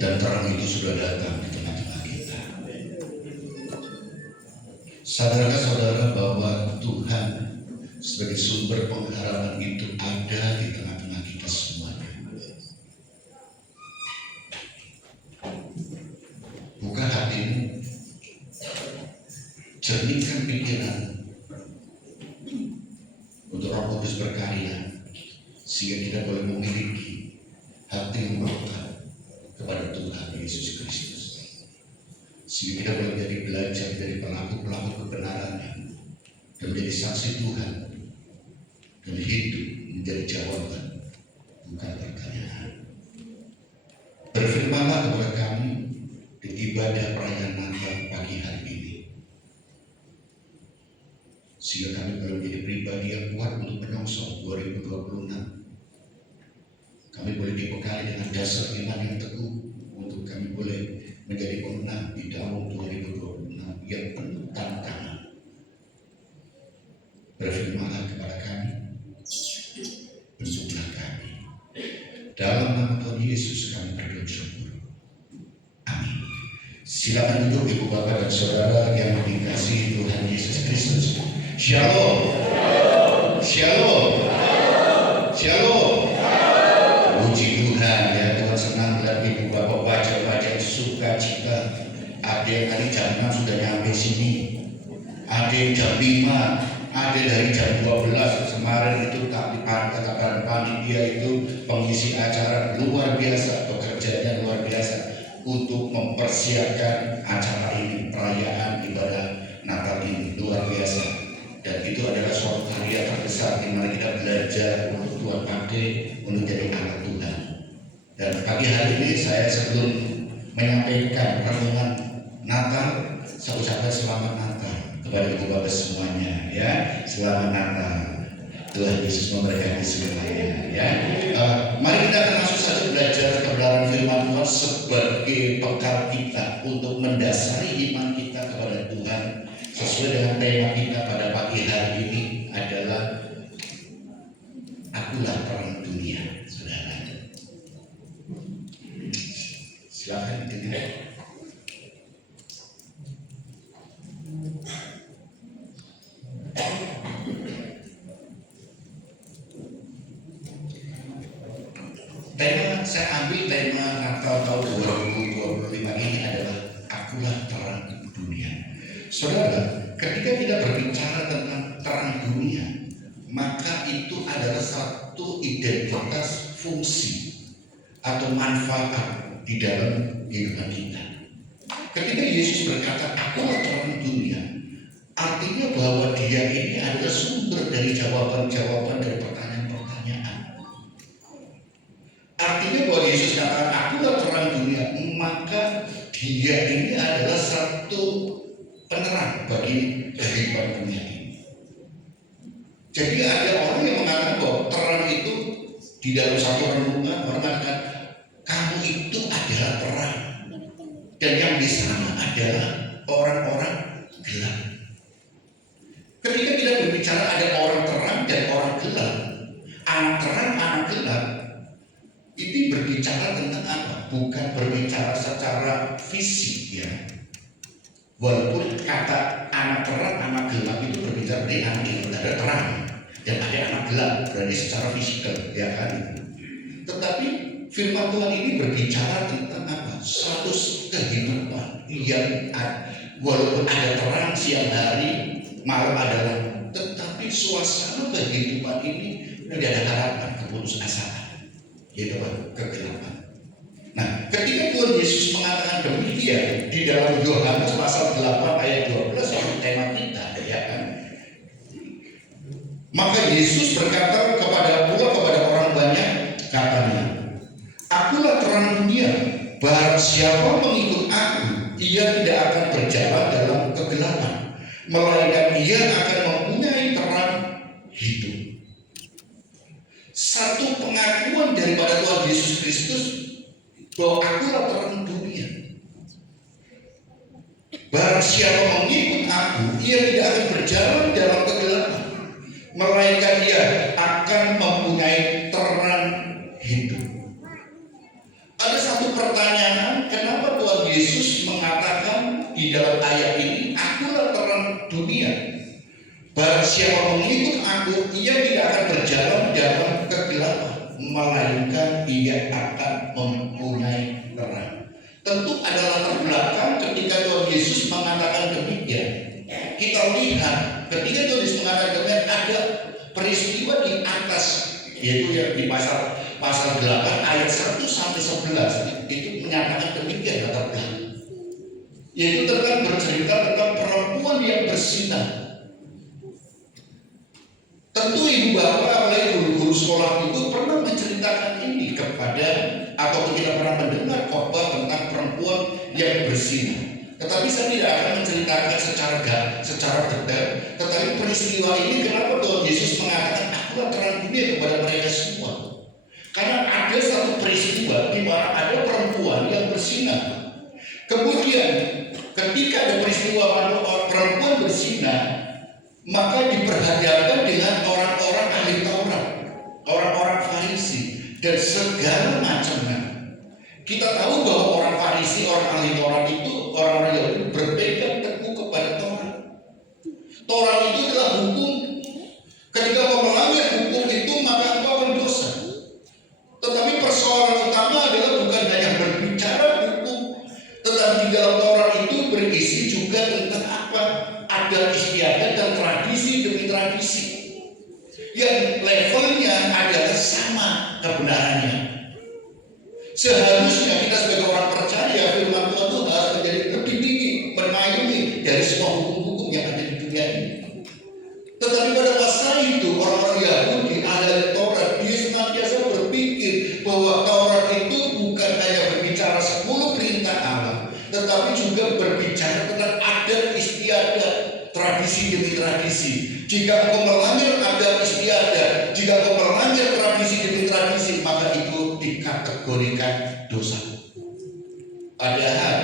dan terang itu sudah datang di tengah-tengah kita. Sadarkah saudara bahwa Tuhan sebagai sumber pengharapan itu ada di tengah-tengah kita semuanya? Buka hatimu, jernihkan pikiran untuk Roh Kudus berkarya, sehingga kita boleh memiliki hati yang melekat kepada Tuhan Yesus Kristus, sehingga kita boleh menjadi belajar dari pelaku-pelaku kebenaran dan menjadi saksi Tuhan dan hidup menjadi jawaban, bukan pertanyaan. Berfirmanlah kepada kami di ibadah perayaan Natal pagi hari ini, sehingga kami boleh menjadi pribadi yang kuat untuk menyongsong 2026. Kami boleh dibekali dengan dasar iman yang teguh untuk kami boleh menjadi pemenang di tahun 2026 yang penuh tantangan. Berfirmanlah kepada kami, bentuklah kami. Dalam nama Tuhan Yesus kami berdoa syukur. Amin. Silakan duduk ibu bapak dan saudara yang dikasihi Tuhan Yesus Kristus. Shalom. Shalom. Shalom. Puji Tuhan ya, Tuhan senang melihat ibu bapak wajah-wajah sukacita. Ada yang tadi jam 6 sudah nyampe sini, ada yang jam 5, ada dari jam 12 kemarin itu kata panitia itu pengisi acara luar biasa, pekerjaannya luar biasa untuk mempersiapkan acara ini, perayaan ibadah Natal ini luar biasa. Dan itu adalah suatu karya terbesar di mana kita belajar untuk Tuhan pakai untuk jadi anak Tuhan. Dan pagi hari ini saya sebelum menyampaikan renungan Natal, saya ucapkan selamat Natal kepada ibu bapak semuanya ya. Selamat Natal. Tuhan Yesus memberkati semuanya ya. Mari kita akan langsung saja belajar kebenaran firman Tuhan sebagai bekal kita untuk mendasari iman kita kepada Tuhan. Sesuai dengan tema kita pada pagi hari ini adalah Akulah Terang Dunia, saudara. Silakan dilihat. Tema saya ambil tema Natal tahun 2025 ini adalah Akulah Terang Dunia. Saudara, ketika kita berbicara tentang terang dunia, maka itu adalah satu identitas fungsi atau manfaat di dalam kehidupan kita. Ketika Yesus berkata, Akulah terang dunia, artinya bahwa Dia ini adalah sumber dari jawaban-jawaban dari pertanyaan-pertanyaan. Artinya bahwa Yesus katakan, Akulah terang dunia, maka Dia ini adalah satu penerang bagi kehidupan dunia ini. Jadi ada orang yang mengatakan bahwa terang itu di dalam satu renungan orang mengatakan kamu itu adalah terang, dan yang di sana adalah orang-orang gelap. Ketika kita berbicara ada orang terang dan orang gelap, anak terang, anak gelap, itu berbicara tentang apa? Bukan berbicara secara fisik ya. Walaupun kata anak terang, anak gelap itu berbicara dari anak itu ada terang dan ada anak gelap, berarti secara fisikal ya kan. Tetapi firman Tuhan ini berbicara tentang apa? Status kehidupan yang walaupun ada terang siang hari, malam adalah, tetapi suasana kehidupan ini tidak ada harapan, keputusasaan, yaitu kegelapan. Nah, ketika Tuhan Yesus mengatakan demikian di dalam Yohanes pasal 8 ayat 12 itu tema kita ya kan. Maka Yesus berkata kepada orang banyak katanya, Akulah terang dunia, barang siapa mengikut aku, ia tidak akan berjalan dalam kegelapan, melainkan ia akan mempunyai terang hidup. Satu pengakuan daripada Tuhan Yesus Kristus bahwa Akulah terang dunia. Barang siapa mengikut aku, ia tidak akan berjalan dalam kegelapan, melainkan ia akan mempunyai terang hidup. Ada satu pertanyaan Yesus mengatakan di dalam ayat ini, akulah terang dunia. Barang siapa mengikut aku, ia tidak akan berjalan dalam kegelapan, melainkan ia akan mempunyai terang. Tentu ada latar belakang ketika Tuhan Yesus mengatakan demikian. Kita lihat ketika Tuhan Yesus mengatakan demikian, ada peristiwa di atas, yaitu yang di pasal 8 ayat 1 sampai 11 itu menyatakan demikian latar belakang. Yaitu tentang bercerita tentang perempuan yang bersinar. Tentu ibu bapak, apalagi guru-guru sekolah itu pernah menceritakan ini kepada, atau kita pernah mendengar khotbah tentang perempuan yang bersinar. Tetapi saya tidak akan menceritakan secara detail. Tetapi peristiwa ini, kenapa Tuhan Yesus mengatakan akulah terang dunia kepada mereka semua? Karena ada satu peristiwa di mana ada perempuan yang bersinar. Kemudian ketika ada peristiwa perempuan bersinar, maka diperhadapkan dengan orang-orang ahli Taurat, orang-orang Farisi, dan segala macamnya. Kita tahu bahwa orang Farisi, orang ahli Taurat itu, orang-orang Yahudi berpegang teguh kepada Taurat. Taurat itu adalah hukum. Ketika kau melanggar hukum itu, maka kau akan dosa. Tetapi persoalan utama adalah bukan hanya berbicara hukum, tetapi di dalam Taurat itu berisi juga tentang apa? Adat istiadat dan tradisi demi tradisi yang levelnya adalah sama kebenarannya. Seharusnya kita sebagai orang percaya firman Tuhan itu harus menjadi lebih tinggi, menaungi dari semua hukum-hukum yang ada di dunia ini. Tetapi pada masa itu orang-orang Yahudi ahli Taurat, dia senantiasa berpikir bahwa Taurat itu bukan hanya berbicara 10 perintah Allah, tetapi juga berbicara tentang adat istiadat, tradisi demi tradisi. Jika engkau melanggar adat istiadat, jika engkau melanggar tradisi demi tradisi, maka itu dikategorikan dosa. Padahal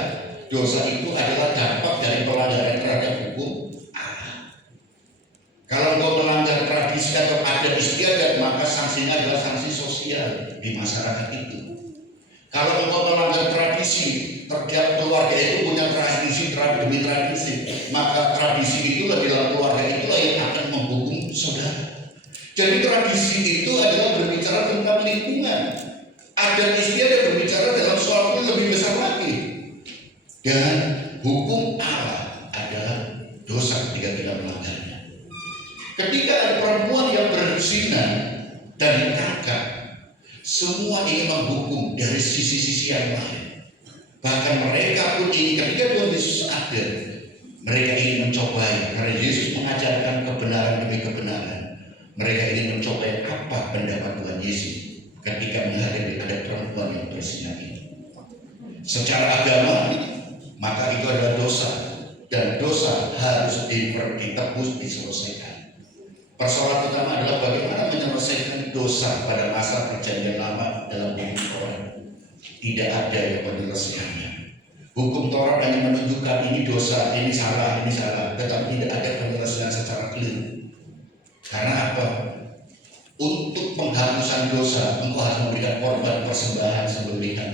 dosa itu adalah dampak dari pelanggaran terhadap hukum Allah. Kalau engkau melanggar tradisi atau adat istiadat, maka sanksinya adalah sanksi sosial di masyarakat itu. Kalau engkau melanggar tradisi, terhadap keluarga itu punya tradisi demi tradisi, maka tradisi itulah di dalam keluarga itulah yang akan menghukum saudara. Jadi tradisi itu adalah berbicara tentang lingkungan. Adat istiadat berbicara dalam soal yang lebih besar lagi. Dan hukum Allah adalah dosa ketika kita melanggarnya. Ketika ada perempuan yang berzina dan ditangkap, semua ingin menghukum dari sisi-sisi yang lain. Bahkan mereka pun ingin, ketika Tuhan Yesus ada, mereka ingin mencobai, karena Yesus mengajarkan kebenaran demi kebenaran. Mereka ingin mencobai apa pendapat Tuhan Yesus ketika menghadapi ada perempuan yang bersinar ini. Secara agama, maka itu adalah dosa, dan dosa harus ditebus, diselesaikan. Persoalan utama adalah bagaimana menyelesaikan dosa pada masa perjanjian lama dalam hukum Taurat. Tidak ada yang penyelesaiannya. Hukum Taurat hanya menunjukkan ini dosa, ini salah, tetapi tidak ada penyelesaian secara clear. Karena apa? Untuk penghapusan dosa, engkau harus memberikan korban persembahan sembelihan.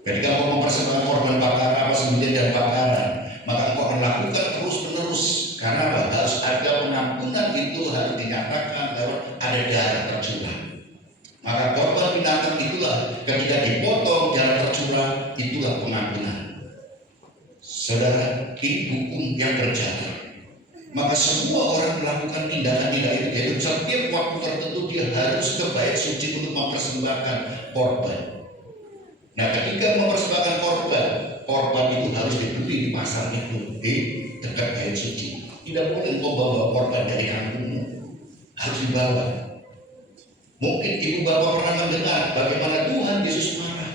Ketika engkau mempersembahkan korban bakaran, apa sembelihan dan bakaran, maka engkau akan lakukan terus-menerus. Karena apa? Harus ada pengampunan, itu harus dinyatakan bahwa ada darah tercurah. Maka korban binatang itulah ketika dipotong darah tercurah, itulah pengampunan. Saudara, ini hukum yang berjalan. Maka semua orang melakukan tindakan-tindakan itu, yaitu setiap waktu tertentu dia harus ke bait suci untuk mempersembahkan korban. Nah, ketika mempersembahkan korban itu harus dibeli di pasar itu, di dekat bait suci. Tidak boleh engkau bawa korban dari kampungmu, harus dibawa. Mungkin ibu bapak pernah mendengar bagaimana Tuhan Yesus marah.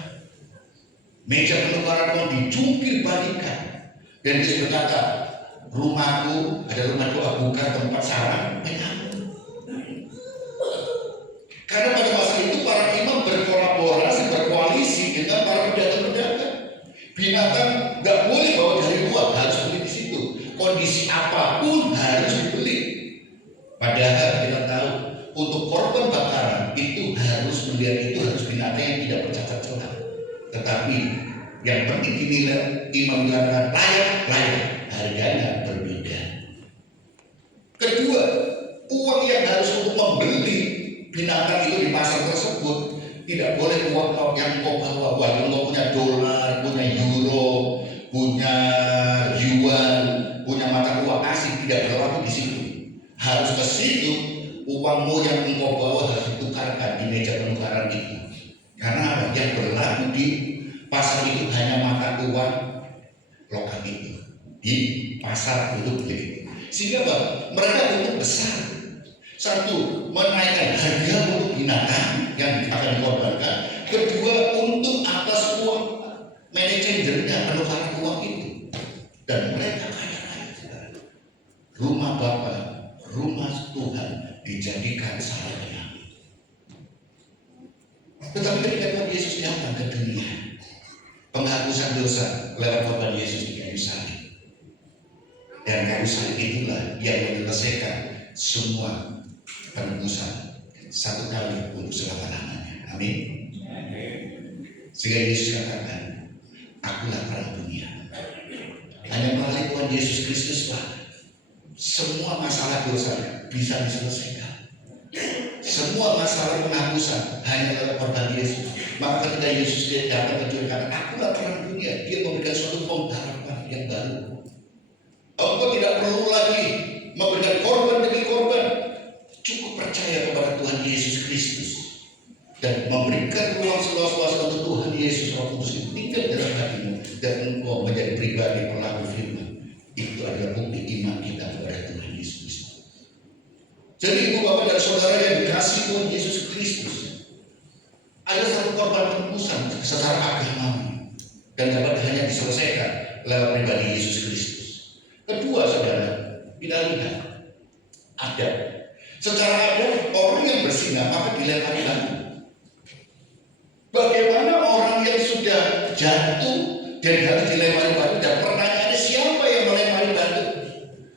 Meja penukaran uang dijungkir balikan, dan Yesus berkata, rumahku adalah rumah doa, bukan tempat sarang penyambung. Karena pada masa itu para imam berkolaborasi, berkoalisi dengan para pedagang-pedagang. Binatang nggak boleh bawa dari luar, harus beli di situ. Kondisi apapun harus dibeli. Padahal kita tahu untuk korban bakaran itu harus melihat itu harus binatang yang tidak bercacat celah. Tetapi Yang penting dinilai imam mengatakan layak, harganya berbeda. Kedua, uang yang harus untuk membeli binatang itu di pasar tersebut tidak boleh uang yang kau bawa. Walaupun kau punya dolar, punya euro, punya yuan, punya mata uang asing, tidak berlaku di situ. Harus ke situ, uangmu yang engkau bawa harus ditukarkan di meja penukaran itu. Karena yang berlaku di pasar itu hanya mata uang lokal itu di pasar itu begitu. Sehingga mereka untung besar. Satu, menaikkan harga untuk binatang yang akan dikorbankan. Kedua, untung atas uang manajernya penukaran uang itu. Dan mereka kaya raya. Rumah Bapa, rumah Tuhan dijadikan sarana. Tetapi ketika Tuhan Yesus datang ke dunia, penghapusan dosa lewat korban Yesus di kayu salib. Dan kayu salib itulah yang menyelesaikan semua penebusan satu kali untuk selama-lamanya. Amin. Sehingga Yesus katakan, akulah terang dunia. Hanya melalui Tuhan Yesus Kristuslah semua masalah dosa bisa diselesaikan. Semua masalah penghapusan hanya lewat korban Yesus. Maka ketika Yesus datang ke dunia, kata, akulah terang dunia. Dia memberikan suatu pengharapan yang baru. Engkau tidak perlu lagi memberikan korban demi korban. Cukup percaya kepada Tuhan Yesus Kristus dan memberikan ruang seluas-luasnya untuk Tuhan Yesus Roh Kudus itu tinggal dalam hatimu dan engkau menjadi pribadi pelaku firman. Itu adalah bukti iman kita kepada Tuhan Yesus Kristus. Jadi ibu bapak dan saudara yang dikasihi Tuhan Yesus Kristus, ada satu korban penebusan secara agama dan dapat hanya diselesaikan lewat pribadi Yesus Kristus. Kedua, saudara, kita lihat ada secara adat orang yang bersinah maka dilempari batu. Bagaimana orang yang sudah jatuh dan harus dilempari batu, dan pertanyaannya siapa yang melempari batu?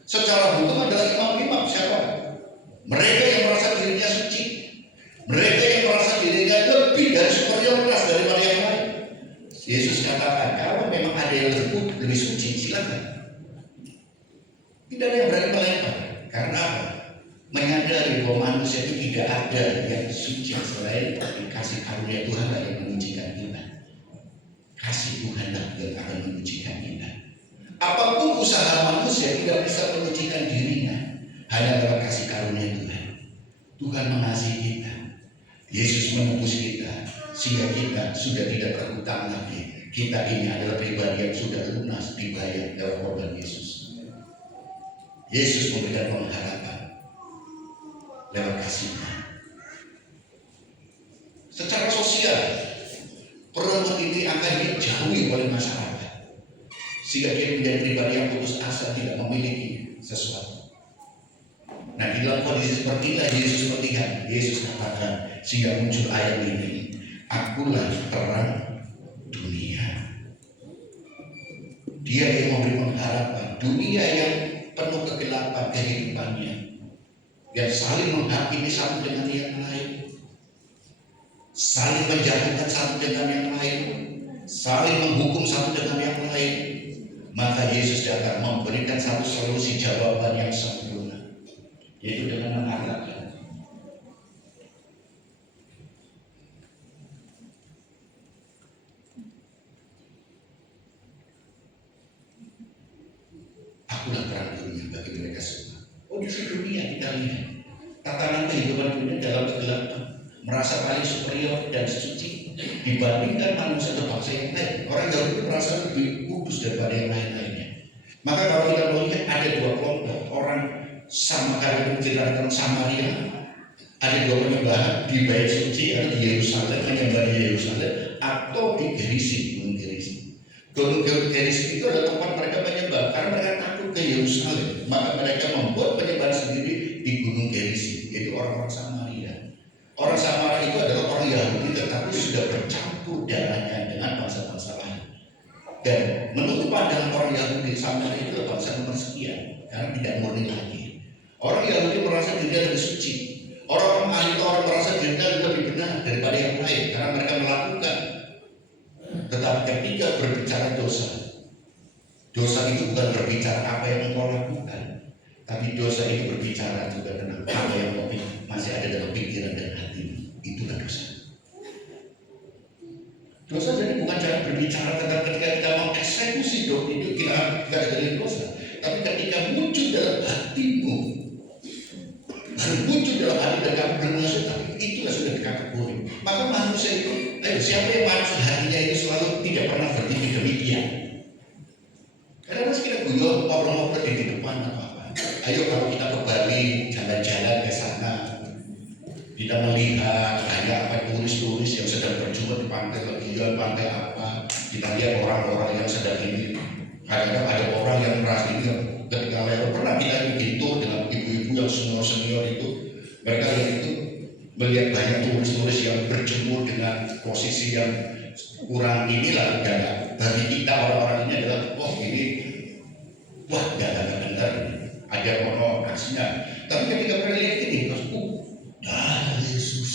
Secara hukum adalah imam-imam. Siapa? Mereka yang merasa dirinya suci, mereka yang merasa dirinya lebih dari superioritas daripada yang lain. Yesus katakan, kalau memang ada yang lebih suci, silakan. Tidak ada yang berani melempar. Karena apa? Menyadari bahwa manusia itu tidak ada yang suci selain kasih karunia Tuhan yang mengujikan kita. Kasih Tuhan yang akan mengujikan kita. Apapun usaha manusia tidak bisa mengujikan dirinya, hanya lewat kasih karunia Tuhan. Tuhan mengasihi kita, Yesus menebus kita, sehingga kita sudah tidak terhutang lagi. Kita ini adalah pribadi yang sudah lunas dibayar lewat korban Yesus. Yesus memberikan pengharapan lewat kasih-Nya. Secara sosial, perempuan ini akan dijauhi oleh masyarakat, sehingga dia menjadi pribadi yang putus asa, tidak memiliki sesuatu. Nah, di dalam kondisi seperti inilah Yesus melihat. Yesus katakan, sehingga muncul ayat ini, akulah terang dunia. Dia yang memberi pengharapan. Dunia yang penuh kegelapan kehidupannya, yang saling menghakimi satu dengan yang lain, saling menjatuhkan satu dengan yang lain, saling menghukum satu dengan yang lain. Maka Yesus datang memberikan satu solusi jawaban yang sempurna, yaitu dengan mengatakan, akulah terang dunia bagi mereka semua. Oh, di dunia kita lihat tatanan kehidupan dunia dalam kegelapan, merasa paling superior dan suci dibandingkan manusia atau bangsa yang lain. Orang Yahudi merasa lebih kudus daripada yang lain-lainnya. Maka kalau kita melihat ada dua kelompok orang sama, karena menceritakan Samaria, ada dua penyembahan di Bait Suci atau di Yerusalem, menyembah di Yerusalem atau di Gerizim, Gunung Gerizim. Gunung Gerizim itu adalah tempat mereka menyembah karena mereka takut ke Yerusalem, maka mereka membuat penyembahan sendiri di Gunung Gerizim, yaitu orang-orang Samaria. Orang Samaria itu adalah orang Yahudi tetapi sudah bercampur darahnya dengan bangsa-bangsa lain. Dan menurut pandangan orang Yahudi, Samaria itu adalah bangsa nomor sekian karena tidak murni lagi. Orang Yahudi merasa dirinya lebih suci. Orang-orang ahli Taurat merasa dirinya lebih benar daripada yang lain karena mereka melakukan Tetapi ketika berbicara dosa, dosa itu bukan berbicara apa yang engkau lakukan, tapi dosa itu berbicara juga tentang apa yang masih ada dalam pikiran dan hatimu. Itulah dosa. Dosa jadi bukan cara berbicara tentang ketika kita mengeksekusi dosa itu kita dari dosa, tapi ketika muncul dalam hatimu, baru muncul dalam hati dan kamu berdosa, tapi itulah sudah dikategori. Maka manusia itu, siapa yang manusia hatinya itu selalu tidak pernah berpikir demikian. Karena masih kita guyon ngobrol-ngobrol di depan apa-apa. Ayo kalau kita ke Bali jalan-jalan ke sana, kita melihat banyak apa turis-turis yang sedang berjuang di pantai Legian, pantai apa. Kita lihat orang-orang yang sedang ini. Kadang-kadang ada orang yang merasa ini ketika lewat, pernah kita begitu dengan ibu-ibu yang senior-senior itu. Mereka yang itu melihat banyak turis-turis yang berjemur dengan posisi yang kurang inilah. Dan bagi kita orang-orang ini adalah ini wah gak benar ada ono aksinya. Tapi ketika mereka lihat ini Yesus,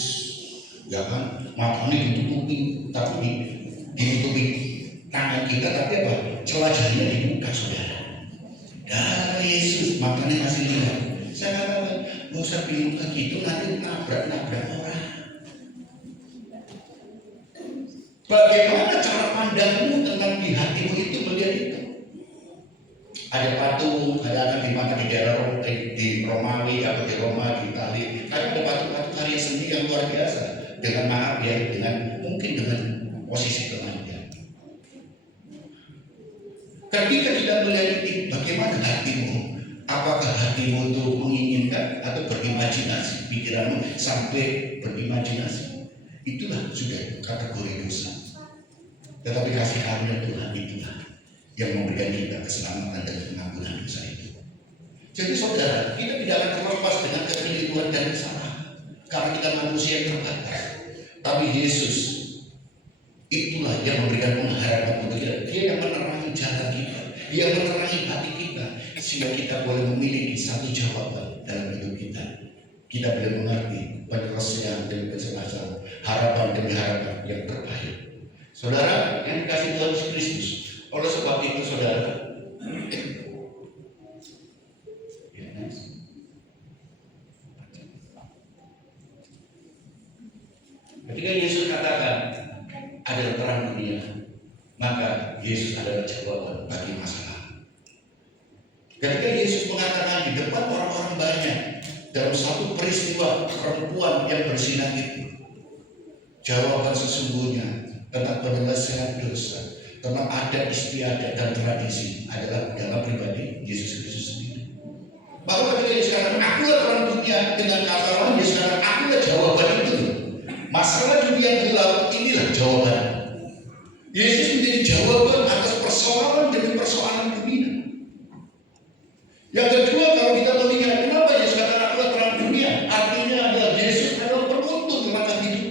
ya kan, makanya ditutupi, tapi ditutupi tangan kita, tapi apa? Celahnya dibuka, saudara. Darah Yesus, makanya masih lihat. Saya katakan, nggak usah bingung gitu, nanti nabrak orang. Bagaimana cara pandangmu tentang di hatimu itu melihat itu? Ada patung, ada di mana di daerah di Romawi atau di Roma, di Itali. Karena ada patung-patung karya seni yang luar biasa. Dengan maaf ya, mungkin dengan posisi temannya. Ketika kita melihat itu, bagaimana hatimu? Apakah hatimu itu menginginkan atau berimajinasi? Pikiranmu sampai berimajinasi. Itulah sudah kategori dosa. Tetapi kasih karunia Tuhan itulah yang memberikan kita keselamatan dan pengampunan dosa itu. Jadi saudara, kita tidak akan terlepas dengan kekeliruan dan kesalahan, karena kita manusia yang terbatas. Tapi Yesus itulah yang memberikan pengharapan untuk kita. Dia yang menerangi jalan kita, Dia yang menerangi hati kita, sehingga kita boleh memiliki satu jawaban dalam hidup kita. Kita boleh mengerti penyelesaian demi penyelesaian, harapan demi harapan yang terbaik. Saudara yang dikasihi Tuhan Yesus Kristus, oleh sebab itu saudara, ketika Yesus katakan adalah terang dunia, maka Yesus adalah jawaban bagi masalah. Ketika Yesus mengatakan di depan orang-orang banyak dalam satu peristiwa perempuan yang bersinar itu, jawaban sesungguhnya tentang penyelesaian dosa, tentang adat istiadat dan tradisi adalah dalam pribadi Yesus Kristus sendiri. Maka ketika Yesus katakan akulah terang dunia, dengan kata lain Yesus katakan akulah jawaban itu. Masalah dunia gelap inilah jawaban. Yesus menjadi jawaban atas persoalan demi persoalan dunia. Yang kedua, kalau kita melihat kenapa Yesus katakan akulah terang dunia, artinya adalah Yesus adalah penuntun langkah hidup.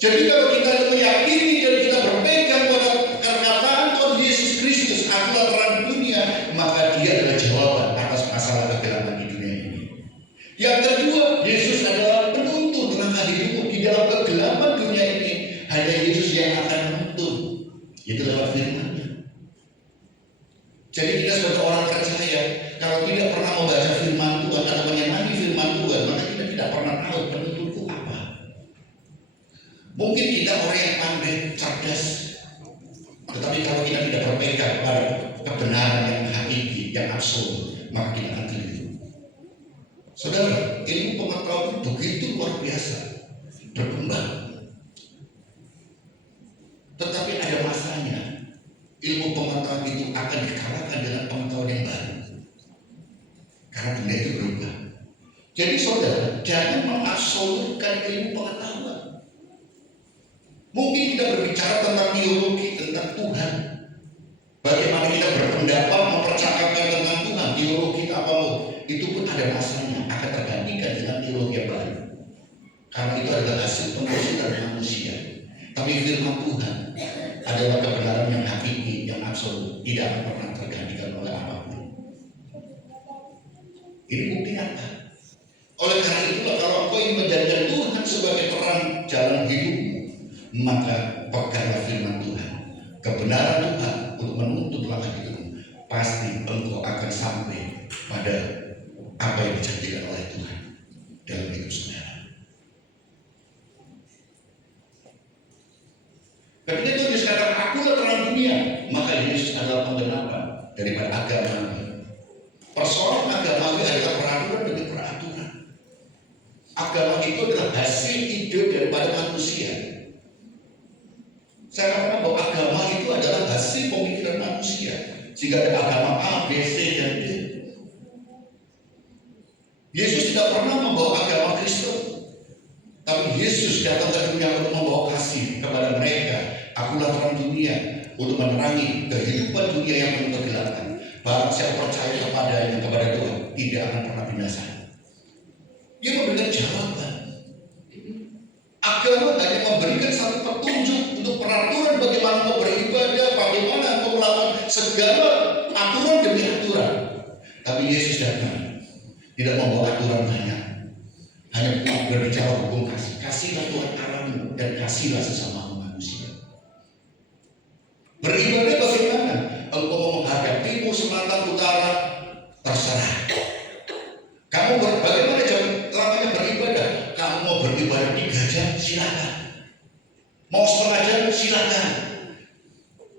Jadi kalau kita meyakini dan kita berpegang pada perkataan Tuhan Yesus Kristus, akulah terang dunia, maka Dia adalah jawaban atas masalah kegelapan di dunia ini. Yang kedua, Yesus adalah penuntun langkah hidupmu di dalam kegelapan dunia ini. Hanya Yesus yang akan menuntun, itu lewat firman-Nya. Jadi kita sebagai orang percaya, kalau tidak pernah membaca firman Tuhan atau menyemangati firman Tuhan, maka kita tidak pernah tahu penuntunku apa. Mungkin kita orang yang pandai, cerdas, tetapi kalau kita tidak berpegang pada kebenaran yang hakiki, yang absolut, maka kita akan keliru. Saudara, ilmu pengetahuan begitu luar biasa, berkembang. Tetapi ada masanya, ilmu pengetahuan itu akan dikalahkan dengan pengetahuan yang baru. Karena dunia itu berubah. Jadi saudara, jangan mengabsolutkan ilmu pengetahuan. Mungkin kita berbicara tentang teologi, tentang Tuhan. Bagaimana kita berpendapat, mempercakapkan tentang Tuhan, teologi apa itu pun ada masanya, akan tergantikan dengan teologi yang baru. Karena itu adalah hasil pembusutan manusia. Tapi firman Tuhan adalah kebenaran yang hakiki, yang absolut, tidak akan pernah tergantikan oleh apapun. Ini bukti apa? Oleh karena itulah kalau engkau ingin menjadikan Tuhan sebagai terang jalan hidupmu, maka peganglah firman Tuhan, kebenaran Tuhan untuk menuntut langkah hidupmu. Pasti engkau akan sampai pada apa yang dijanjikan oleh Tuhan dalam hidup saudara. Ketika Yesus katakan akulah terang dunia, maka Yesus adalah penggenapan daripada agama. Persoalan agama adalah peraturan demi peraturan. Agama itu adalah hasil ide daripada manusia. Saya katakan bahwa agama itu adalah hasil pemikiran manusia. Jika ada agama A, B, C, dan D. Yesus tidak pernah membawa agama Kristen, tapi Yesus datang ke dunia untuk membawa kasih kepada mereka. Akulah terang dunia, untuk menerangi kehidupan dunia yang penuh kegelapan. Barang siapa percaya kepada Tuhan tidak akan pernah binasa. Dia memberikan jawaban. Agama hanya memberikan satu petunjuk untuk peraturan bagaimana mau beribadah, bagaimana mau melakukan segala aturan demi aturan. Tapi Yesus datang tidak membawa aturan banyak, hanya berbicara hukum kasih. Kasihlah Tuhan Allahmu dan kasihlah sesama manusia. Beribadah bagaimana? Engkau mau menghadap timur, selatan, utara, terserah. Kamu bagaimana lamanya beribadah? Kamu mau beribadah 3 jam, silakan. Mau setengah jam, silakan.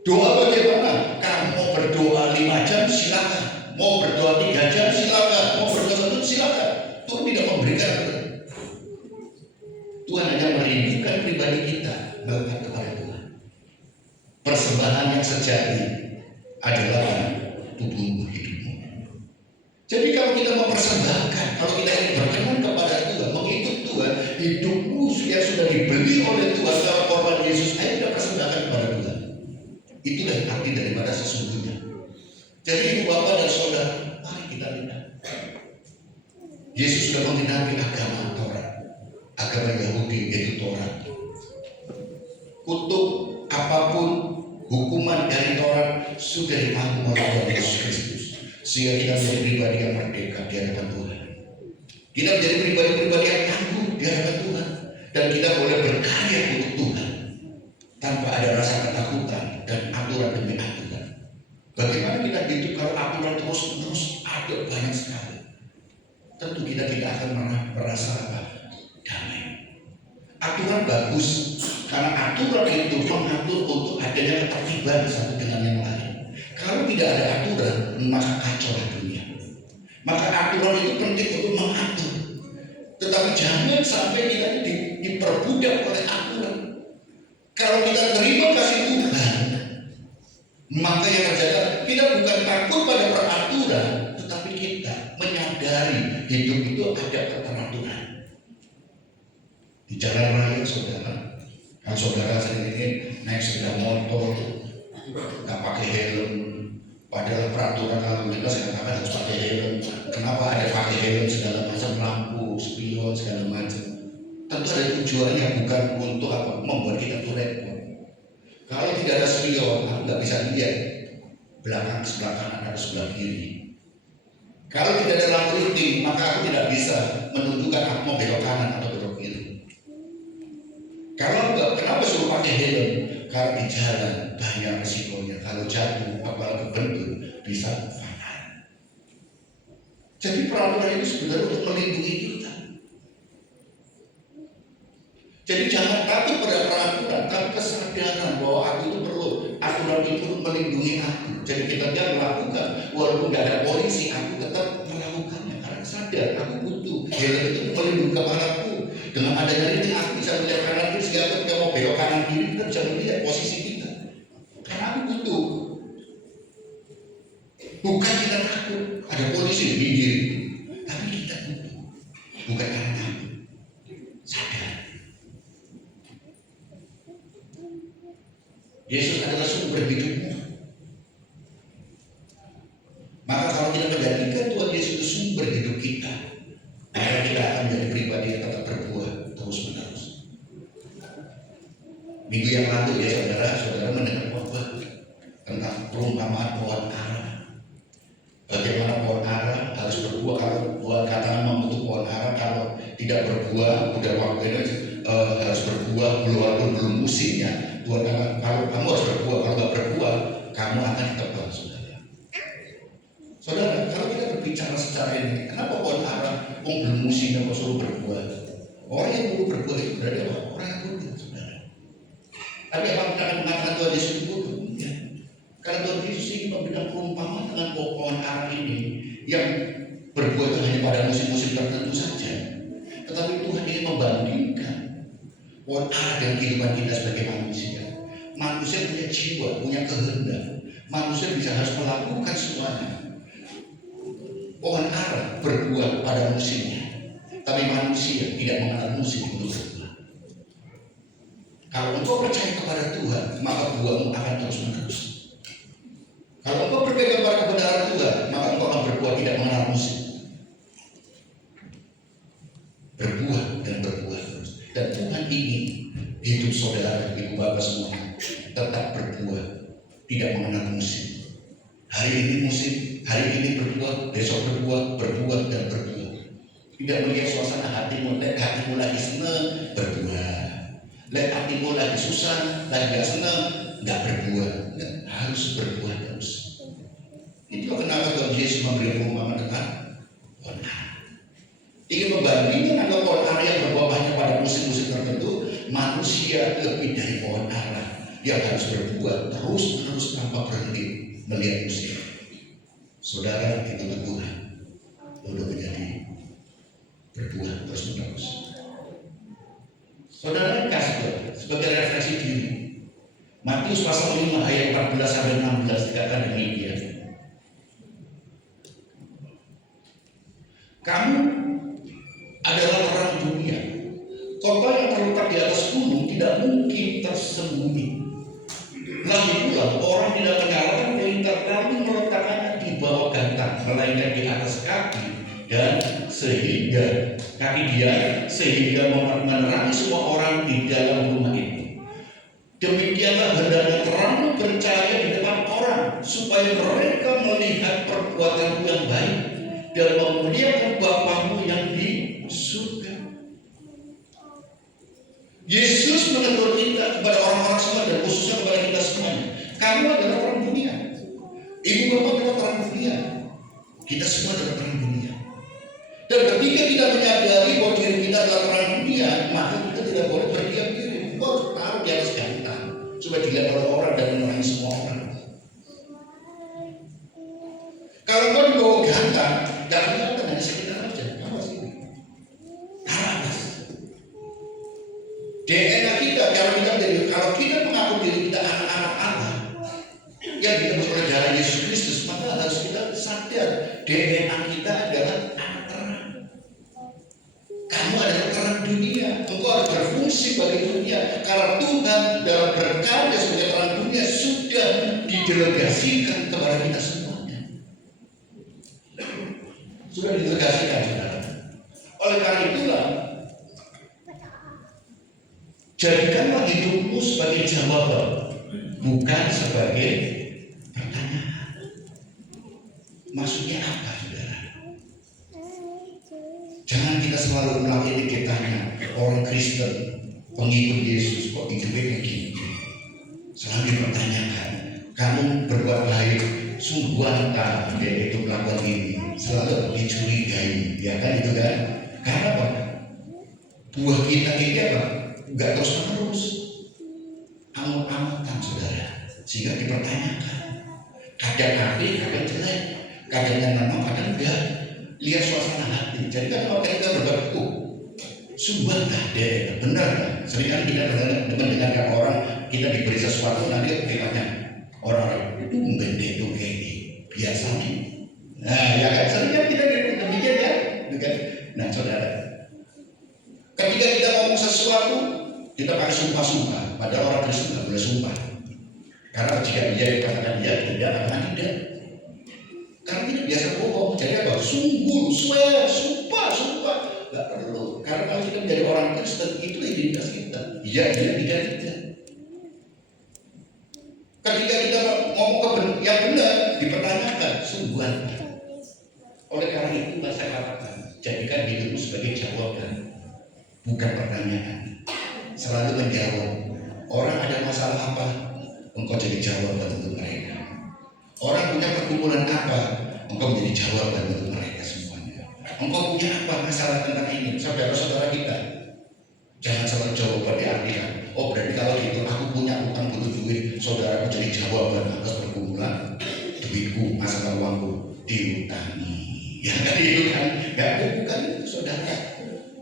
Doa bagaimana? Kamu mau berdoa 5 jam, silakan. Mau berdoa 3 jam, silakan. Mau berdoa 1 silakan. Tuhan tidak memberikan. Tuhan hanya merindukan pribadi kita melekat kepada Tuhan. Persembahan yang sejati adalah tubuhmu, hidupmu. Jadi kalau kita mempersembahkan, kalau kita ingin berkenan kepada Tuhan, mengikut Tuhan, hidupmu yang sudah dibeli oleh Tuhan dalam korban Yesus, ayo kita persembahkan kepada Tuhan. Itulah arti daripada sesungguhnya. Jadi ibu bapak dan saudara, mari kita lihat. Yesus sudah menggenapi agama Taurat, agama Yahudi yaitu Taurat. Kutub apapun hukuman dari Taurat sudah ditanggung oleh Tuhan Yesus Kristus, sehingga kita menjadi pribadi yang merdeka di hadapan Tuhan. Kita menjadi pribadi-pribadi yang tangguh di hadapan Tuhan, dan kita boleh berkarya untuk Tuhan tanpa ada rasa ketakutan dan aturan demi aturan. Bagaimana kita hidup kalau aturan terus-menerus ada banyak sekali? Tentu kita tidak akan merasa damai. Aturan bagus, karena aturan itu mengatur untuk adanya ketertiban satu dengan yang lain. Kalau tidak ada aturan, maka kacau dunia. Maka aturan itu penting untuk mengatur. Tetapi jangan sampai kita diperbudak oleh aturan. Kalau kita terima kasih Tuhan, maka yang terjadi kita bukan takut pada peraturan, tetapi kita menyadari hidup itu ada keteraturan. Di jalan raya saudara, kan saudara sering ini naik sepeda motor nggak pakai helm, padahal peraturan lalu lintas katakan harus pakai helm. Kenapa ada pakai helm segala macam, lampu, spion segala macam? Tentu ada tujuannya, bukan untuk apa, membuat kita tuh repot. Kalau tidak ada spion, aku nggak bisa lihat belakang sebelah kanan atau sebelah kiri. Kalau tidak ada lampu inti, maka aku tidak bisa menunjukkan aku mau belok kanan atau belok kiri. Kalau enggak, kenapa suruh pakai helm? Karena di jalan banyak resikonya. Kalau jatuh, apalagi bentur, bisa fatal. Jadi peraturan ini sebenarnya untuk melindungi kita. Jadi jangan takut pada peraturan, tapi kesadaran bahwa aku itu perlu aturan itu untuk melindungi aku. Jadi kita jangan melakukan, walaupun tidak ada polisi, aku tetap melakukannya karena sadar aku butuh. Helm itu melindungi kepalaku. Dengan adanya ini aku bisa melihat kanan kiri, sehingga ketika mau belok kanan kiri kita bisa melihat posisi kita. Karena aku butuh. Bukan kita takut ada polisi di pinggir, tapi kita butuh. Bukan karena takut, sadar. Yesus adalah sumber hidupmu. Maka kalau kita menjadikan Tuhan Yesus itu sumber hidup kita, maka kita akan menjadi pribadi yang tetap berbuah terus-menerus. Minggu yang lalu ya saudara mendengar khotbah tentang perumpamaan pohon ara. Bagaimana pohon ara harus berbuah. Kalau buah katakan membentuk pohon ara, kalau tidak berbuah, udah waktunya harus berbuah, walaupun belum musim kalau kamu harus berbuah, kalau nggak berbuah, kamu akan ditebang, saudara. Saudara, kalau kita berbicara secara ini, kenapa pohon ara belum musimnya kok suruh berbuah? Orang yang perlu berbuah itu berarti apa? Orang yang bodoh, saudara. Tapi apa kita akan mengatakan Tuhan Yesus itu bodoh? Ya. Karena Tuhan Yesus ini memberikan perumpamaan dengan pohon ara ini yang berbuah itu hanya pada musim-musim tertentu saja. Tetapi Tuhan ingin membandingkan pohon ara dengan kehidupan kita sebagai manusia. Manusia punya jiwa, punya kehendak. Manusia bisa harus melakukan semuanya. Pohon ara berbuah pada musimnya, tapi manusia tidak mengenal musim untuk berbuah. Kalau engkau percaya kepada Tuhan, maka buahmu akan terus menerus. Kalau engkau berpegang pada kebenaran Tuhan, maka engkau akan berbuah tidak mengenal musim. Berbuah dan berbuah terus. Dan Tuhan ingin hidup saudara, ibu bapak semua tetap berbuah, tidak mengenal musim. Hari ini musim, hari ini berbuah, besok berbuah, berbuah dan berbuah. Tidak melihat suasana hatimu, lihat hatimu lagi senang, berbuah. Lihat hatimu lagi susah, lagi gak senang, gak berbuah. Nggak, harus berbuah terus. Itu kenapa Tuhan Yesus memberi perumpamaan dengan pohon ara. Ingin membandingkan antara pohon ara yang berbuah hanya pada musim-musim tertentu, manusia lebih dari pohon ara yang harus berbuah terus-menerus tanpa berhenti melihat musim. Saudara, itu Tuhan untuk menjadi berbuah terus-menerus. Saudara kasih sebagai refleksi diri. Matius pasal 5 ayat 14 sampai 16 dikatakan demikian. Kamu adalah terang dunia. Kota yang terletak di atas gunung tidak mungkin tersembunyi. Lagi pula orang tidak menyalakan pelita tapi meletakkannya di bawah gantang, melainkan di atas kaki dan sehingga menerangi semua orang di dalam rumah itu. Demikianlah hendaknya terangmu bercahaya di depan orang, supaya mereka melihat perbuatanmu yang baik dan memuliakan Bapamu yang di surga. Yesus menegur kita kepada orang-orang semua dan khususnya kepada kita semuanya. Kamu adalah terang dunia. Ibu bapak adalah terang dunia. Kita semua adalah terang dunia. Dan ketika kita menyadari bahwa diri kita adalah terang dunia, maka kita tidak boleh berdiam diri. Kita harus taruh di atas gantang supaya dilihat oleh orang dan menerangi semua orang. Kalau kau di bawah gantang, gak kelihatan hanya sekitar aja. Kamu sini. Atas. DNA kita, kalau kita mengaku diri kita anak-anak Allah yang ditebus oleh darah Yesus Kristus, maka harus kita sadar DNA kita adalah anak terang. Kamu adalah terang dunia. Engkau harus berfungsi bagi dunia karena Tuhan dalam berkarya sebagai terang dunia sudah didelegasikan kepada kita semuanya. Sudah didelegasikan, saudara. Oleh karena itulah, jadikanlah hidupmu sebagai jawaban, bukan sebagai pertanyaan. Maksudnya apa, saudara? Jangan kita selalu melakukan etiketanya orang Kristen, pengikut Yesus, kok hidupnya kayak gini. Selalu dipertanyakan, kamu berbuat baik, sungguh anta dia itu melakukan ini, selalu dicurigai, ya kan itu kan? Karena apa? Buah kita ini apa? Enggak terus-menerus, amat-amatan, saudara, sehingga dipertanyakan. Kadang apik, kadang jelek, kadang menenang, kadang enggak. Lihat suasana hati. Jadi kan kalau kita berbagi, sumber ada, benar kan? Seringkali kita mendengarkan orang, kita diberi sesuatu, nanti kita tanya orang itu membenda itu kayak ini, biasa nih. Nah, ya kan? Seringkali kita demikian ya, bukan? Nah, saudara, ketika kita ngomong sesuatu, kita pakai sumpah-sumpah. Padahal orang Kristen nggak boleh sumpah. Karena jika dia dikatakan ya tidak, akan tidak. Karena kita biasa bohong. Jadi apa? Sungguh, swear, sumpah. Nggak perlu. Karena kalau kita menjadi orang Kristen, itu identitas kita. Iya, tidak. Ketika kita ngomong yang benar, dipertanyakan, sungguh. Oleh karena itu, saya katakan, jadikan hidupmu sebagai jawaban, bukan pertanyaan. Selalu menjawab. Orang ada masalah apa, engkau jadi jawaban untuk mereka. Orang punya pergumulan apa, engkau menjadi jawaban untuk mereka semuanya. Engkau punya apa masalah tentang ini, saudara-saudara kita, jangan selalu jawaban diartikan, oh berarti kalau gitu aku punya utang butuh duit, saudara menjadi jawaban atas pergumulan duitku, masalah uangku diutangi. Ya kan itu kan, bukan itu saudara.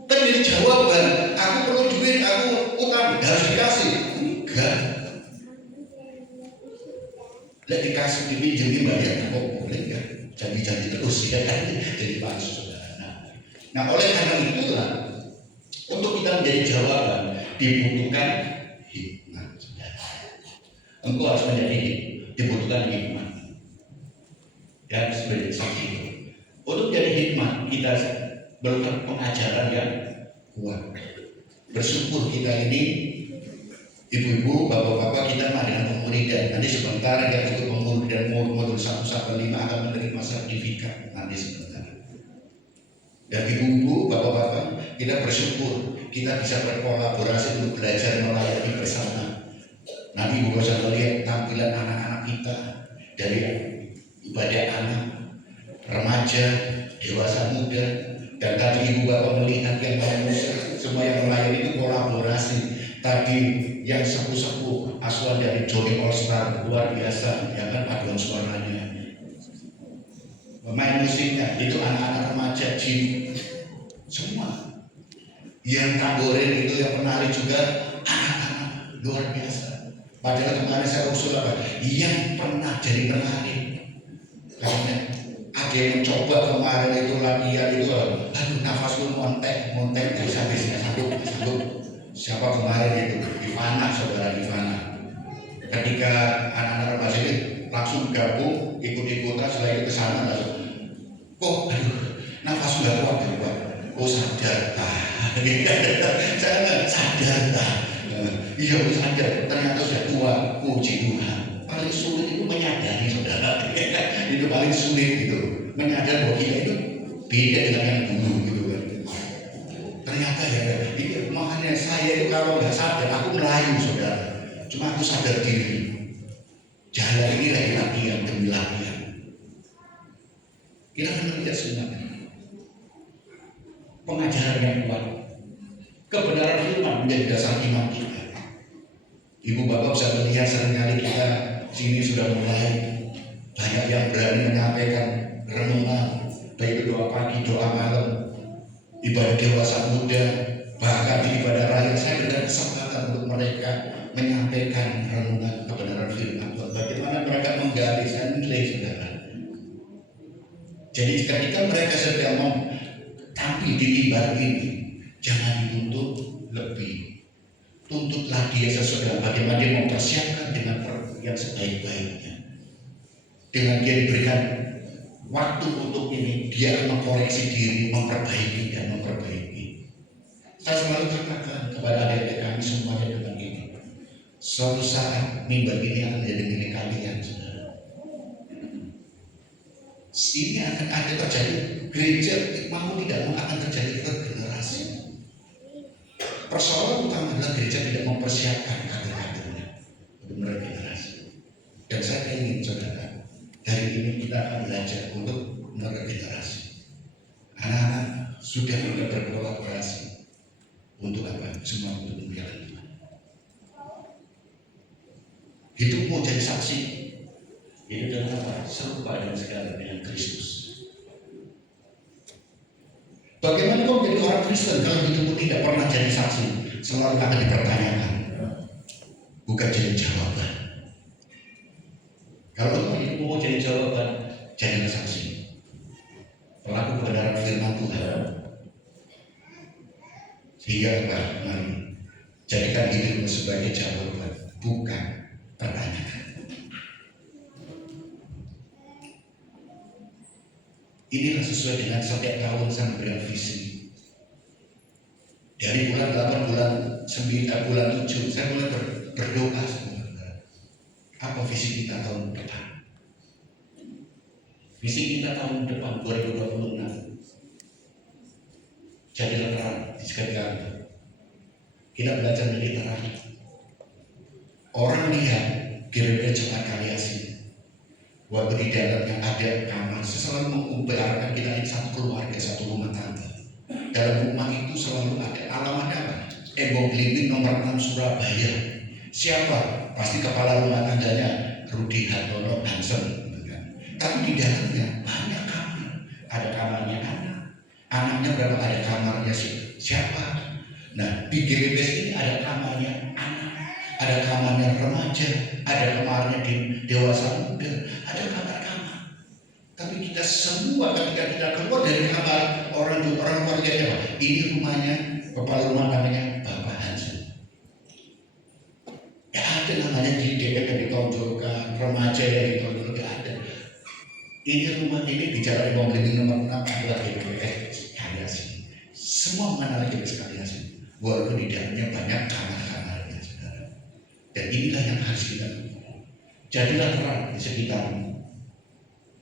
Kan jadi jawaban, aku perlu duit, aku utang, harus dikasih. Enggak. Lihat dikasih dipinjami bayar, kok boleh enggak? Janji-janji terus ya kan, jadi palsu saudara. Nah oleh karena itulah, untuk kita menjadi jawaban dibutuhkan hikmat. Engkau harus menjadi dibutuhkan hikmat. Ya seperti itu. Untuk menjadi hikmat kita perlukan pengajaran yang kuat. Bersyukur kita ini ibu-ibu, bapak-bapak kita dengan pemuridan. Nanti sebentar yang ikut pemuridan modul 1-5 akan menerima sertifikat nanti sebentar. Dan ibu-ibu, bapak-bapak, kita bersyukur kita bisa berkolaborasi untuk belajar melayani bersama. Nanti ibu bisa melihat tampilan anak-anak kita dari ibadah anak, remaja, dewasa muda, dan tadi ibu bapak melihat yang manusia, semua yang melayani itu kolaborasi. Tadi yang sepuh-sepuh asuhan dari Johnny All Star luar biasa, ya kan, paduan suaranya. Pemain musiknya itu anak-anak remaja, Jim, semua. Yang tamborin itu yang penari juga anak-anak luar biasa. Padahal kemarin saya usul apa? Yang pernah jadi penari. Karena ada yang mencoba kemarin itu latihan itu, aduh nafasku montek dari habisnya sanggup. Siapa kemarin itu? Ivana, saudara Ivana. Ketika anak-anak remaja ini langsung gabung, ikut-ikutan, setelah itu kesana langsung. Oh, aduh, nafas nggak kuat. Oh sadar, jangan sadar. Iya, sadar. Ternyata sudah tua, puji Tuhan. Paling sulit itu menyadari, saudara. Itu paling sulit itu, menyadari bahwa kita itu beda dengan yang dulu gitu kan. Ternyata ya, makanya saya itu kalau nggak sadar, aku melayu, saudara. Cuma aku sadar diri. Jalan ini lagi latihan demi latihan. Kita akan melihat sebenarnya pengajaran yang kuat, kebenaran firman menjadi dasar iman kita. Ibu bapak bisa melihat seringkali kita sini sudah mulai banyak yang berani menyampaikan renungan, baik itu doa pagi, doa malam, ibadah dewasa muda, bahkan di ibadah raya. Saya berikan kesempatan untuk mereka menyampaikan renungan kebenaran firman Tuhan. Bagaimana mereka menggali nilai saudara. Jadi ketika mereka sedang tampil di mimbar ini, jangan dituntut lebih. Tuntutlah dia sesuai dengan bagaimana dia mempersiapkan dengan yang sebaik-baiknya. Dengan dia diberikan waktu untuk ini, dia akan mengkoreksi diri, memperbaiki dan memperbaiki. Saya selalu katakan kepada adik-adik kami semuanya tentang ini. Suatu saat mimbar ini akan menjadi milik kalian, saudara. Ini akan ada terjadi, gereja mau tidak mau akan terjadi regenerasi. Persoalan utama adalah gereja tidak mempersiapkan kader-kadernya untuk meregenerasi. Dan saya ingin saudara, dari ini kita akan belajar untuk meregenerasi. Anak-anak sudah tidak berkolaborasi untuk apa? Semua untuk memuliakan Tuhan. Hidupmu jadi saksi. Ini adalah apa? Serupa dengan segala dengan Kristus. Bagaimana kau menjadi orang Kristen kalau hidupmu tidak pernah jadi saksi? Selalu akan dipertanyakan, bukan jadi jawaban. Kalau hidupmu mau jadi jawaban, jadi saksi. Pelaku kebenaran firman Tuhan. Sehingga apa? Mari jadikan hidupmu sebagai jawaban, bukan pertanyaan. Inilah sesuai dengan setiap tahun saya memberikan visi. Dari bulan 8, bulan 9, bulan 7 saya mulai berdoa sebenarnya. Apa visi kita tahun depan? Visi kita tahun depan 2026. Jadilah terang di sekitar kami. Kita belajar menjadi terang. Orang lihat gereja Jemaat Kaliasih, waktu di dalamnya ada kamar. Saya selalu mengubarkan kita ini satu keluarga, satu rumah tangga. Dalam rumah itu selalu ada alamatnya apa? Embong Blimbing nomor 6 Surabaya. Siapa? Pasti kepala rumah tangganya Rudi Hartono Hansen. Tapi di dalamnya banyak kamar. Ada kamarnya anak. Anaknya berapa? Ada kamarnya siapa? Nah, di GBPS ini ada kamarnya anak, ada kamarnya remaja, ada kamarnya di dewasa muda, ada kamar-kamar. Tapi kita semua ketika kita keluar dari kamar orang keluarganya, ini rumahnya kepala rumah namanya Bapak Hansen. Ya ada namanya di DPR yang ditonjolkan, remaja yang ditonjolkan, ada. Ini rumah ini di Jalan Embong Blimbing nomor 6 adalah GBPS Kaliasih. Semua mengenal GBPS Kaliasih. Walaupun di dalamnya banyak kamar-kamarnya, saudara. Dan inilah yang harus kita lakukan. Jadilah terang di sekitarmu.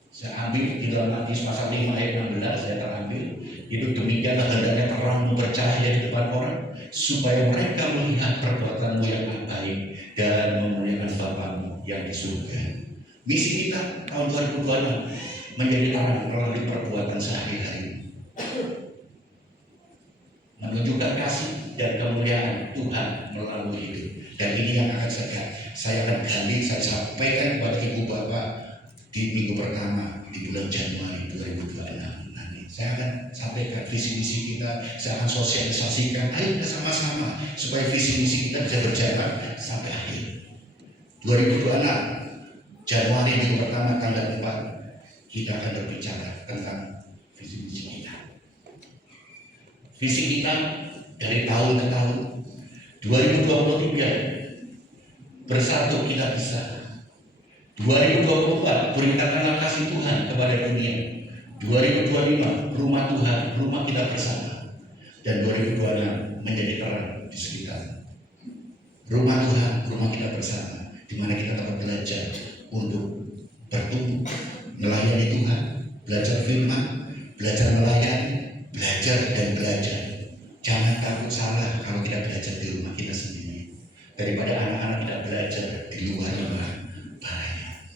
Saya ambil di dalam Matius pasal 5 ayat 16, saya terambil. Itu demikianlah hendaknya terangmu bercahaya di depan orang, supaya mereka melihat perbuatanmu yang baik dan memuliakan Bapamu yang di surga. Misi kita tahun 2026 menjadi terang melalui perbuatan sehari-hari, menunjukkan kasih dan kemuliaan Tuhan melalui hidup. Dan ini yang akan saya akan gali, saya sampaikan kepada ibu bapak di minggu pertama di bulan Januari 2026 nanti. Saya akan sampaikan visi misi kita, saya akan sosialisasikan. Ayo kita sama-sama supaya visi misi kita bisa berjalan sampai akhir 2026 Januari minggu pertama tanggal 4 kita akan berbicara tentang visi misi kita. Visi kita dari tahun ke tahun 2023 bersatu kita bisa. 2024 berikanlah kasih Tuhan kepada dunia. 2025 rumah Tuhan, rumah kita bersama. Dan 2026 menjadi terang di sekitar. Rumah Tuhan, rumah kita bersama, di mana kita dapat belajar untuk bertumbuh, melayani Tuhan, belajar firman, belajar melayani, belajar dan belajar. Jangan takut salah kalau kita belajar di rumah kita sendiri, daripada anak-anak kita belajar di luar rumah bahaya.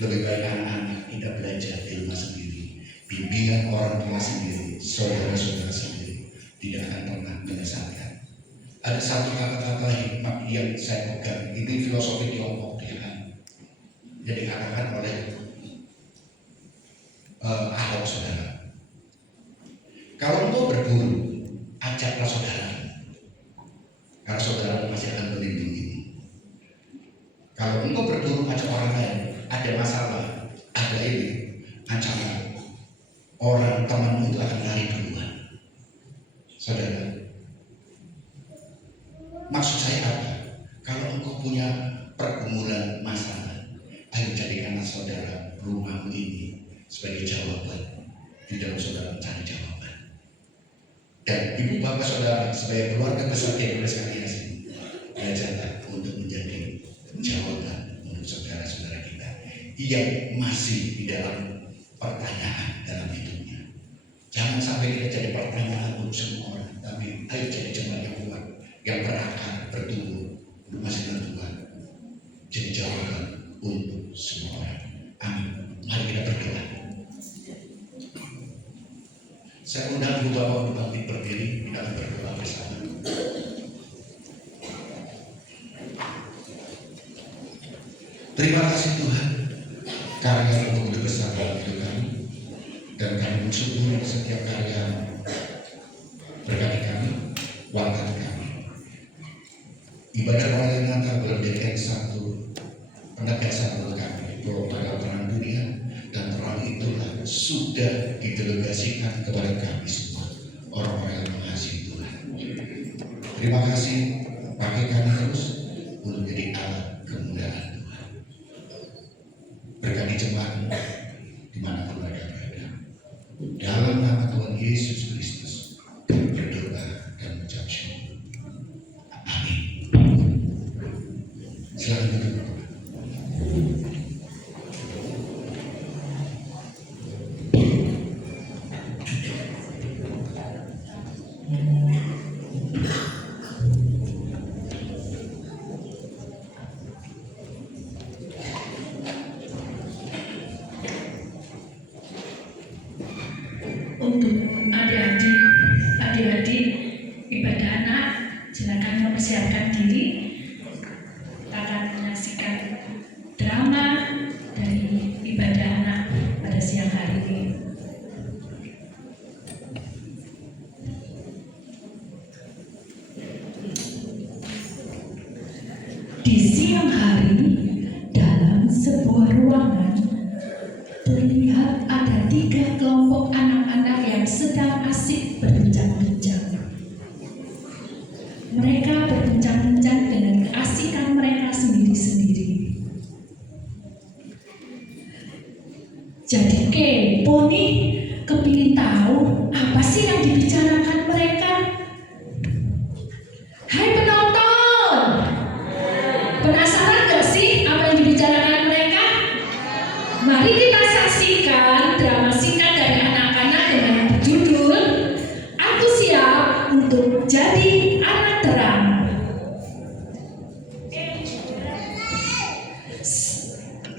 Lebih baik anak-anak kita belajar di rumah sendiri. Bimbingan orang tua sendiri, saudara-saudara sendiri tidak akan pernah menyesatkan. Ada satu kata-kata hikmat yang saya pegang, ini filosofi Tiongkok yang dikatakan oleh Ahok, saudara. Kalau engkau berburu, ajaklah saudara, karena saudara masih akan melindungi. Kalau engkau berburu, ajak orang lain, ada masalah, ada ini, ancaman, orang temanmu itu akan lari duluan. Saudara, maksud saya apa? Kalau engkau punya pergumulan masalah, ayo jadikanlah saudara rumahmu ini sebagai jawaban di dalam saudara mencari jawaban. Dan ibu bapak saudara sebagai keluarga besar GBPS Kaliasih, belajarlah untuk menjadi jawaban untuk saudara-saudara kita yang masih di dalam pertanyaan dalam hidupnya. Jangan sampai kita jadi pertanyaan untuk semua orang, tapi ayo jadi jemaat yang kuat, yang berakar, bertumbuh, bermasih Tuhan, jadi jawaban untuk semua orang. Amin. Mari kita berdoa. Saya undang ibu bapak untuk bangkit berdiri, kita akan berdoa bersama. Terima kasih Tuhan, karya begitu besar dalam hidup kami, dan kami bersyukur setiap karya berkati kami, wangkat kami. Ibadah perayaan Natal menjadikan satu penegasan untuk kami bahwa pada terang dunia, dan terang itulah sudah didelegasikan kepada kami semua, orang-orang yang mengasihi Tuhan. Terima kasih, pakai kami terus untuk menjadi alat kemuliaan Tuhan. Berkati jemaatmu dimanapun mereka berada. Dalam nama Tuhan Yesus Kristus kami berdoa dan mengucap syukur. Amin. Silakan duduk. siang hari, dalam sebuah ruangan, terlihat ada 3 kelompok anak-anak yang sedang asik berbincang-bincang. Mereka berbincang-bincang dengan keasikan mereka sendiri-sendiri. Jadi kepo nih, kepingin tahu apa sih yang dibicarakan mereka. Hai penonton, penasaran gak sih apa yang dibicarakan mereka? Mari kita saksikan drama singkat dari anak-anak dengan berjudul Aku Siap Untuk Jadi Anak Terang.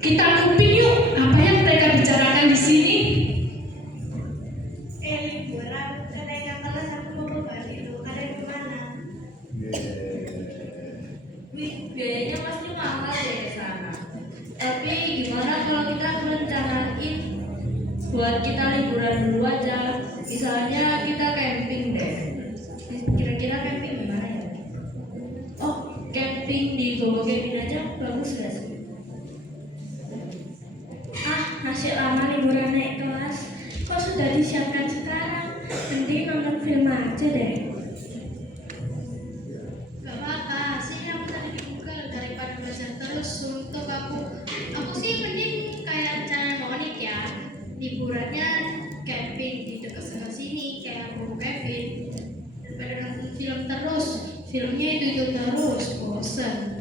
Kita kuping yuk, apa yang mereka bicarakan di sini? Liburan, kenaikan kelas aku mau ke Bali tuh, kalian kemana? Wih, biayanya pasti mahal ya ke sana. Tapi gimana kalau kita merencanain buat kita liburan dulu aja? Misalnya kita camping deh. Kira-kira camping gimana ya? Oh, camping di Gogo Camping aja bagus gak sih? Masih lama liburan naik kelas, kok sudah disiapkan sekarang? Mending nonton film aja deh. Gak apa-apa, hasilnya aku tadi di Google daripada belajar terus. Untuk aku sih mending kayak channel Monik ya. Liburannya camping di dekat sana sini kayak Gogo Camping. Daripada nonton film terus, filmnya itu terus, bosen.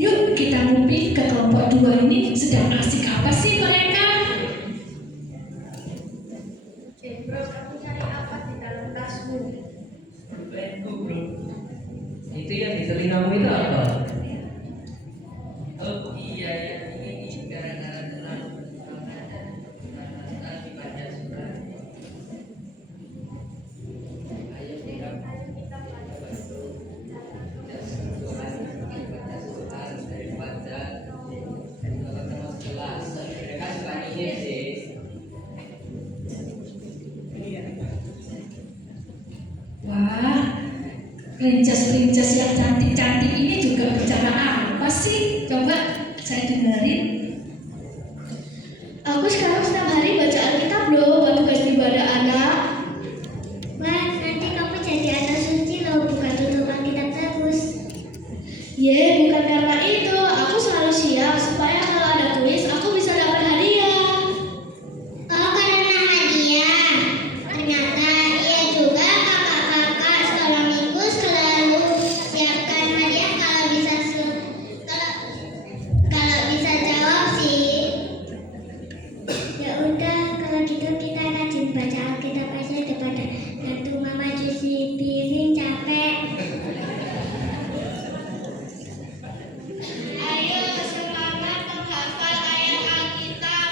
Yuk kita nguping ke kelompok 2 ini sedang asik apa sih mereka? Bro, kamu cari apa di dalam tasmu? Letku bro. Itu yang di telingamu itu apa? Oh iya ya, ini gara-gara terlalu bersemangat dan dibaca surat. Ayo kita baca surat daripada teman-teman kelas. Mereka suka ini sih. Wah, princess-princess yang cantik-cantik ini juga bicara apa sih? Coba saya dengerin. Aku sekarang setiap hari baca Alkitab loh, buat tugas ibadah anak. Wah, nanti kamu jadi anak suci loh, bukan tutup Alkitab terus. Ye, bukan karena itu, aku selalu siap supaya kalau ada kuis aku bisa dapat hadiah. Oh, karena hadiah. Ternyata iya juga kakak-kakak sekolah minggu selalu siapkan hadiah kalau bisa jawab sih. Ya udah, kalau gitu kita rajin baca Alkitab aja daripada bantu mama cuci piring capek. Ayo semangat menghafal ayat Alkitab.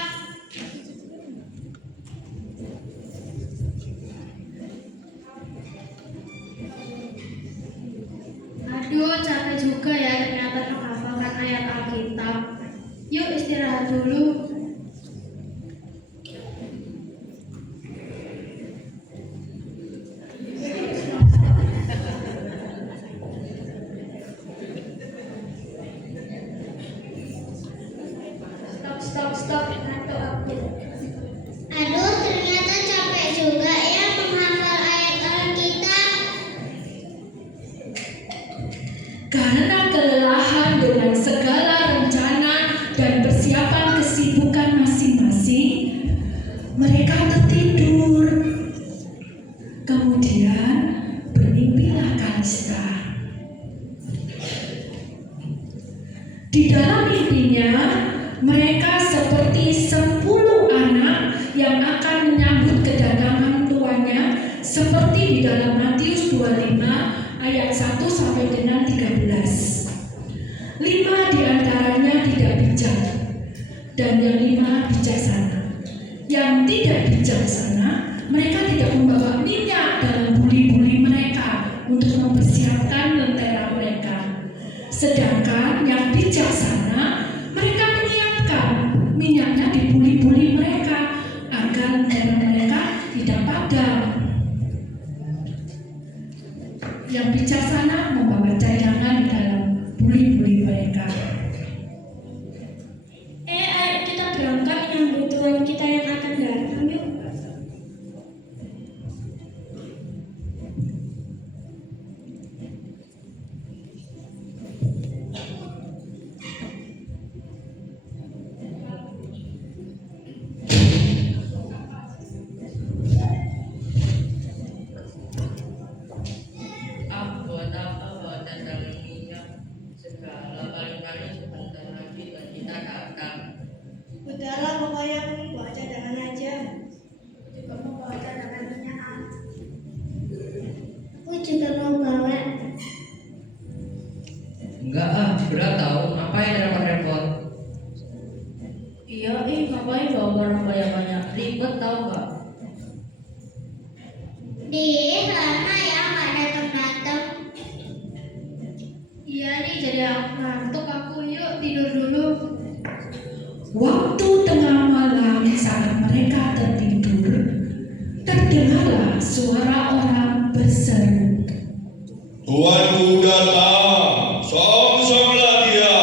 Aduh, capek juga ya ternyata menghafalkan ayat Alkitab. Yuk istirahat dulu. Stop, ngantuk aku. Aduh, ternyata capek juga ya menghafal ayat Alkitab. Karena kelelahan dengan segala rencana dan persiapan kesibukan masing-masing, mereka tertidur. Kemudian bermimpilah Kalista. Di dalam mimpinya, mereka seperti 10 anak yang akan menyambut kedatangan tuannya, seperti di dalam Matius 25 ayat 1 sampai dengan 13. 5 di antaranya tidak bijak, dan yang 5 bijaksana. Yang tidak bijaksana, mereka tidak membawa minyak dalam buli-buli mereka untuk mempersiapkan lentera mereka. Sedangkan yang bijaksana, mereka menyiapkan minyaknya di buli-buli mereka agar lentera mereka tidak padam. Yang bijaksana membawa cairan mereka. Ayo kita berangkat menyambut Tuhan kita yang akan datang, yuk. Buat apa buat dagangan minyak segala, paling-paling sebentar lagi dan kita datang. Udahlah, pokoknya aku bawa cadangan aja. Juga mau bawa cadangan minyak. Aku juga mau bawa. Enggak berat tahu, ngapain repot-repot? Iya, ngapain bawa barang banyak-banyak? Ribet tahu nggak? Lama ya nggak datang-datang. Iya nih, jadi aku ngantuk aku. Yuk tidur dulu. Waktu tengah malam saat mereka tertidur, terdengarlah suara orang berseru. Tuanku datang, song-songlah dia.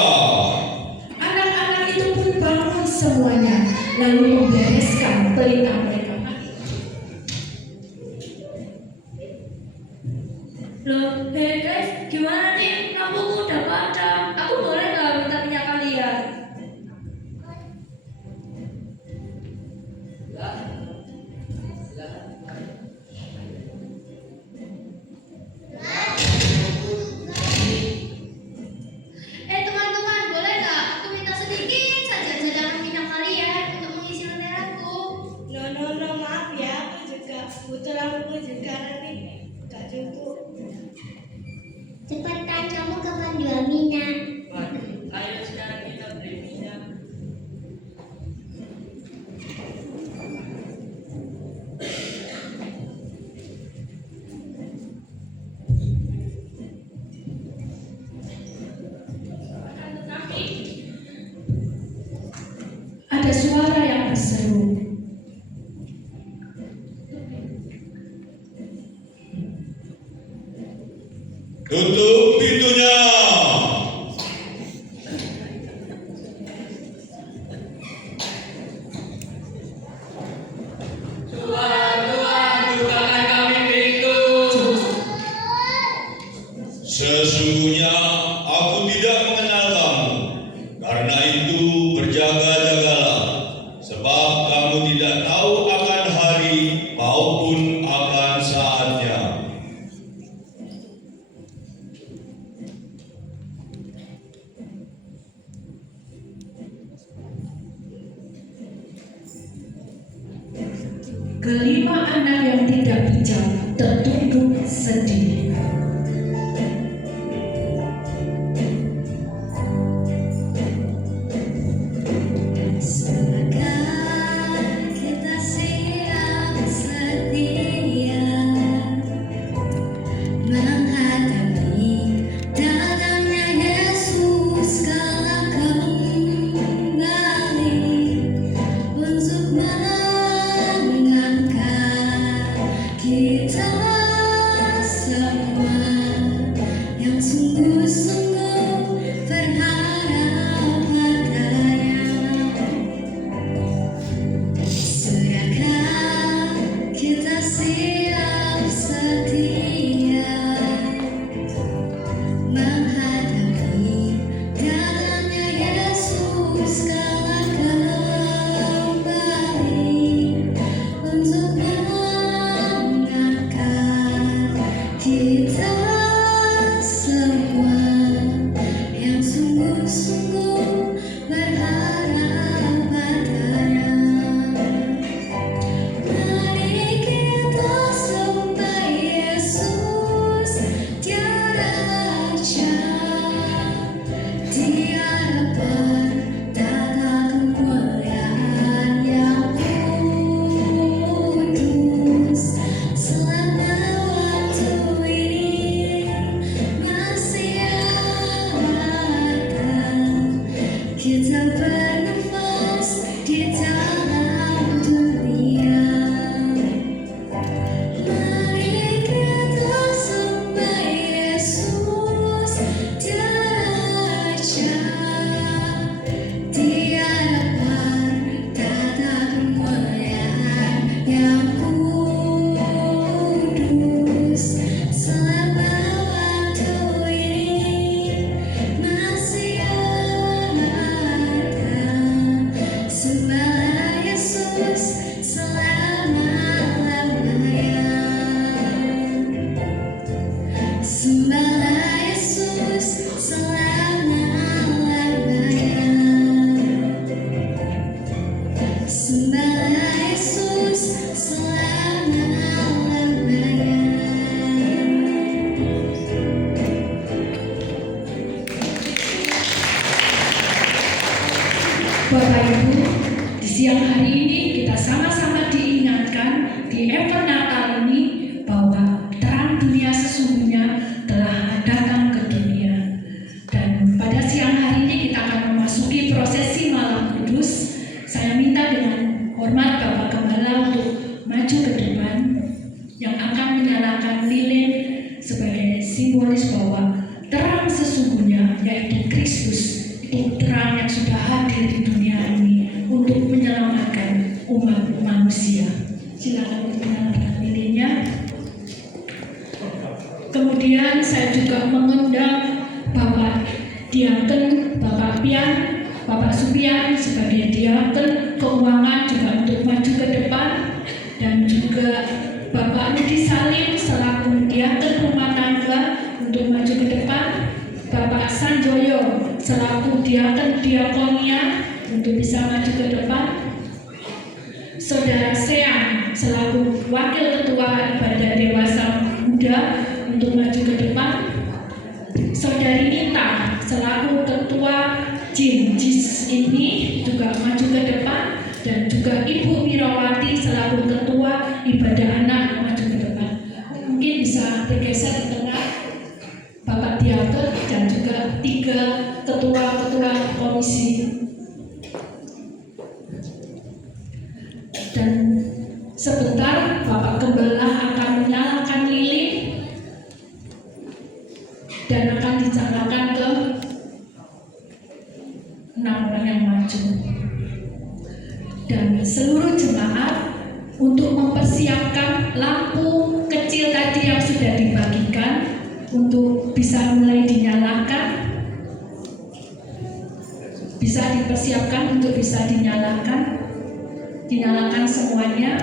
Anak-anak itu pun bangun semuanya, lalu membereskan pelita mereka. Loh, hei guys, gimana nih? Lampuku udah padam. Aku boleh nggak minta minyak kalian? Teman-teman, boleh nggak aku minta sedikit saja cadangan minyak kalian untuk mengisi lenteraku? No, maaf ya, aku juga butuh lampu juga nanti nggak cukup. Cepetan, kamu kapan jual minyak? Ayo sekarang kita beli minyak. Ada suara yang berseru. Tutup pintunya. Bukakan kami pintu. Sesungguhnya aku tidak mengenal kamu. Karena itu berjaga-jagalah, sebab kamu tidak tahu akan hari maupun akan saatnya. Kelima anak yang tidak bijak tertunduk sedih. Seakan kita siap sedia menghadapi datangnya Yesus kala kembali untuk mengangkat kita semua yang sungguh-sungguh berharap padanya. Sudahkah kita siap sedia menghadapi datangnya Yesus kala kembali untuk mengangkat kita semua yang sungguh-sungguh berharap padanya. Mari kita sembah Yesus, Dia Raja, di hadapan tata kemuliaan yang kudus. Selama waktu ini masih ada Bapak Ibu, di siang hari ini kita sama-sama diingatkan di event Natal ini bahwa terang dunia sesungguhnya telah datang ke dunia. Dan pada siang hari ini kita akan memasuki prosesi malam kudus. Saya minta dengan hormat Bapak Gembala untuk maju ke depan yang akan menyalakan lilin sebagai simbolis bahwa terang sesungguhnya yaitu Kristus itu terang yang sudah hadir di dunia ini untuk menyelamatkan umat manusia. Silakan dinyalakan lilinnya. Kemudian saya juga mengundang Bapak Diaken, Bapak Pian, Bapak Supian sebagai Diaken Keuangan juga untuk maju ke depan, dan juga Bapak Nudi Salim selaku Diaken Rumah Tangga untuk maju ke depan, Bapak Sanjoyo selaku Diaken Diakonia untuk bisa maju ke depan, Saudara Sean selaku Wakil Ketua Ibadah Dewasa Muda untuk maju ke depan, Saudari Nita selaku Ketua Jim Jesus ini juga maju ke depan, dan juga Ibu Mirawati selaku Ketua Ibadah Anak maju ke depan. Mungkin bisa bergeser ke tengah Bapak Diaken dan juga 3 ketua-ketua komisi. Dan sebentar Bapak Gembala akan menyalakan lilin dan akan dinyalakan ke 6 orang yang maju. Dan seluruh jemaat untuk mempersiapkan lampu kecil tadi yang sudah dibagikan untuk bisa mulai dinyalakan, bisa dipersiapkan untuk bisa dinyalakan semuanya.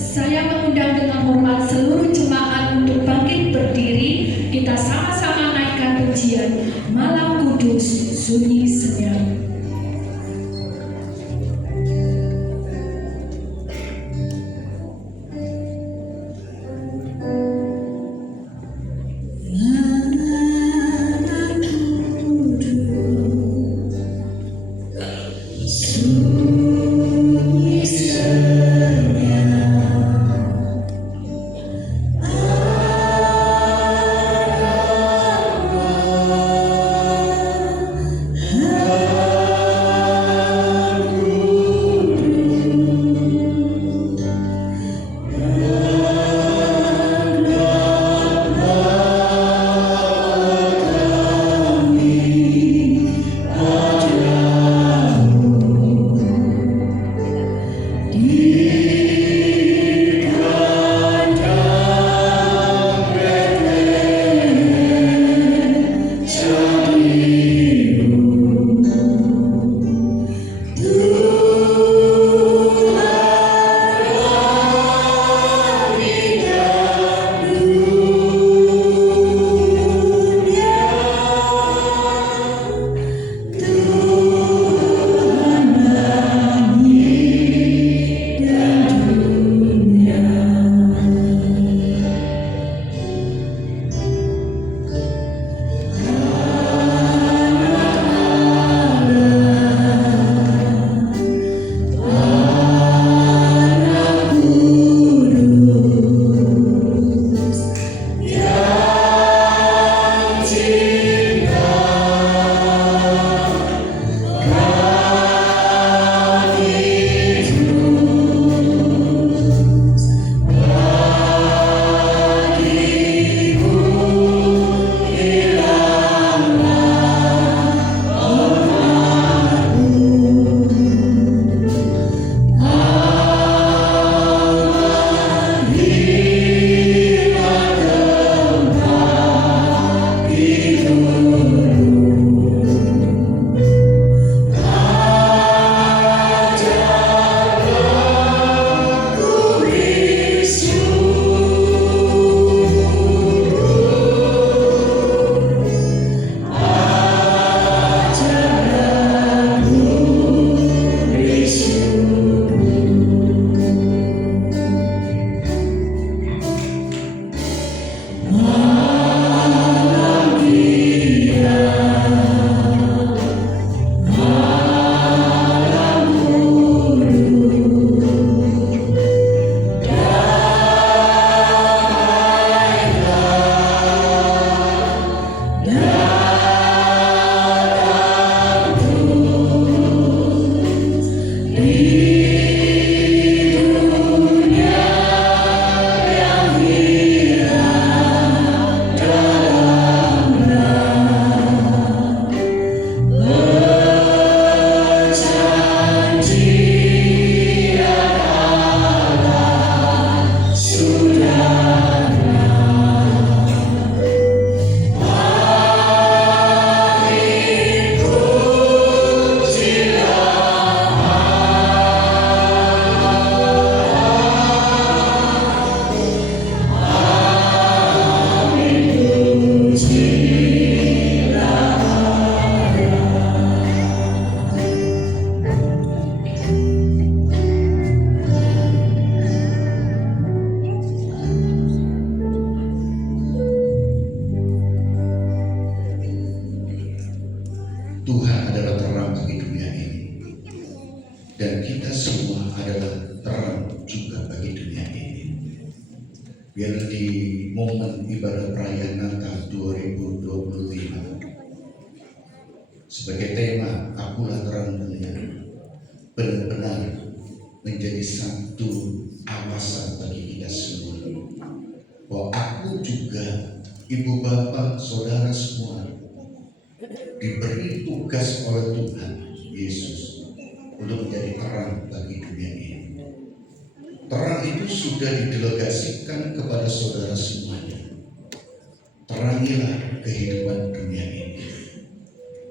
Saya mengundang dengan hormat seluruh jemaat untuk bangkit berdiri. Kita sama-sama naikkan pujian Malam Kudus Sunyi Senyap. Ah dan kita semua adalah terang juga bagi dunia ini. Biar di momen ibadah perayaan Natal 2025 sebagai tema Akulah Terang Dunia benar-benar menjadi satu awasan bagi kita semua, bahwa aku juga, ibu bapak, saudara semua diberi tugas oleh Tuhan Yesus untuk menjadi terang bagi dunia ini. Terang itu sudah didelegasikan kepada saudara semuanya. Terangilah kehidupan dunia ini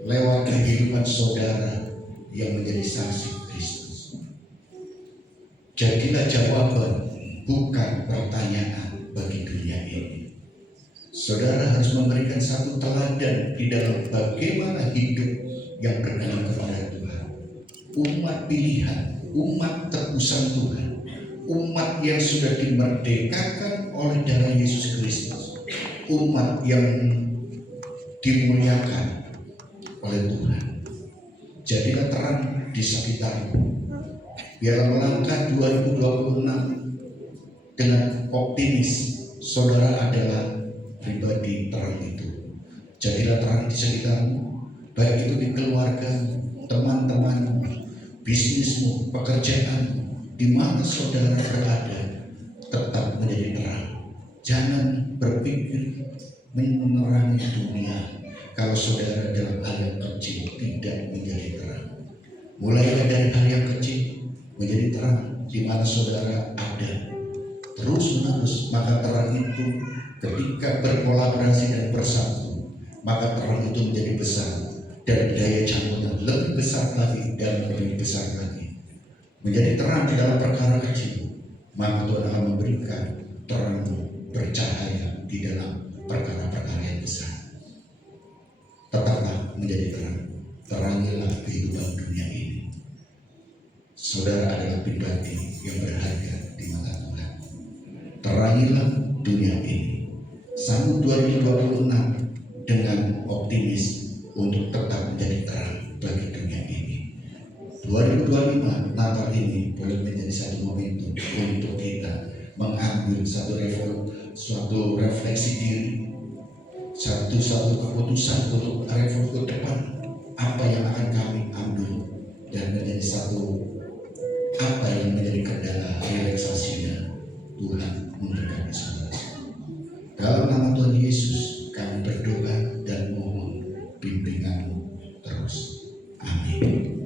lewat kehidupan saudara yang menjadi saksi Kristus. Jadilah jawaban, bukan pertanyaan bagi dunia ini. Saudara harus memberikan satu teladan di dalam bagaimana hidup yang berkenan kepada Tuhan. Umat pilihan, umat tebusan Tuhan, umat yang sudah dimerdekakan oleh darah Yesus Kristus, umat yang dimuliakan oleh Tuhan. Jadilah terang di sekitarmu. Biarlah melangkah 2026 dengan optimis. Saudara adalah pribadi terang itu. Jadilah terang di sekitarmu, baik itu di keluarga, teman-teman, bisnismu, pekerjaan, di mana saudara berada, tetap menjadi terang. Jangan berpikir menerangi dunia kalau saudara dalam hal yang kecil tidak menjadi terang. Mulailah dari hal yang kecil menjadi terang di mana saudara ada. Terus menerus, maka terang itu ketika berkolaborasi dan bersatu, maka terang itu menjadi besar dan daya jangkaunya lebih besar lagi dan lebih besar lagi. Menjadi terang di dalam perkara kecil, maka Tuhan akan memberikan terang bercahaya di dalam perkara-perkara yang besar. Tetaplah menjadi terang, terangilah kehidupan dunia ini. Saudara adalah pribadi yang berharga di mata Tuhan. Terangilah dunia ini. Sambut 2026 dengan optimis untuk tetap menjadi terang bagi dunia ini. 2025 Natal ini boleh menjadi satu momentum untuk kita mengambil suatu refleksi diri, satu keputusan untuk refleksi ke depan apa yang akan kami ambil dan menjadi satu apa yang menjadi kendala relaksasinya. Tuhan memberkati saudara. Dalam nama Tuhan Yesus kami berdoa dan mohon bimbinganmu terus. Amin.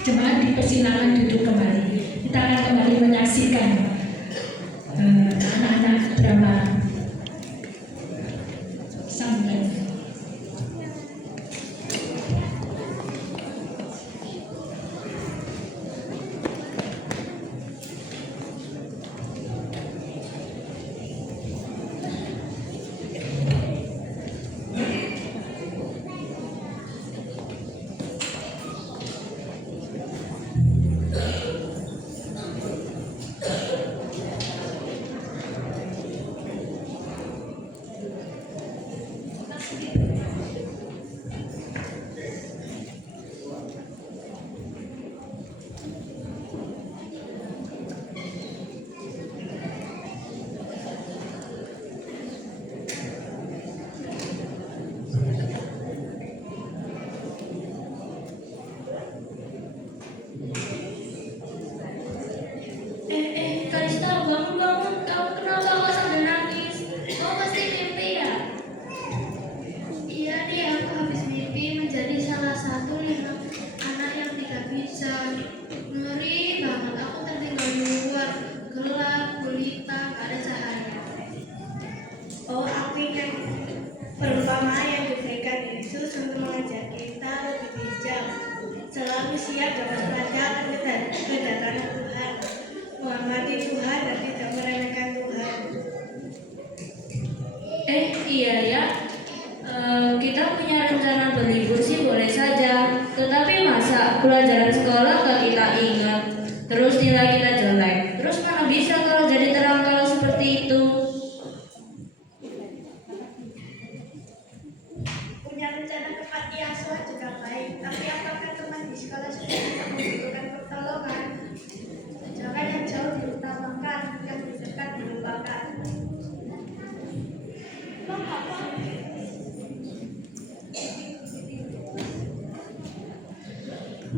Jemaat dipersilakan duduk kembali. Kita akan kembali menyaksikan anak-anak drama sambutan. Kalista, bangun. Kamu kenapa kok sambil nangis? Kau pasti mimpi ya? Iya nih, aku habis mimpi menjadi salah satu anak yang tidak bisa. Ngeri banget, aku tertinggal di luar, gelap, gulita, gak ada cahaya. Oh, aku ingat perumpamaan yang diberikan Yesus untuk mengajak kita lebih bijak, selalu siap dalam sepanjang kedatangan Tuhan, menghormati Tuhan dan tidak meremehkan Tuhan. Iya ya, kita punya rencana berlibur sih boleh saja, tetapi masa pelajaran sekolah gak kita ingat, terus nilai kita jelek, terus mana bisa kalau jadi terang kalau seperti itu. Punya rencana ke panti asuhan juga baik.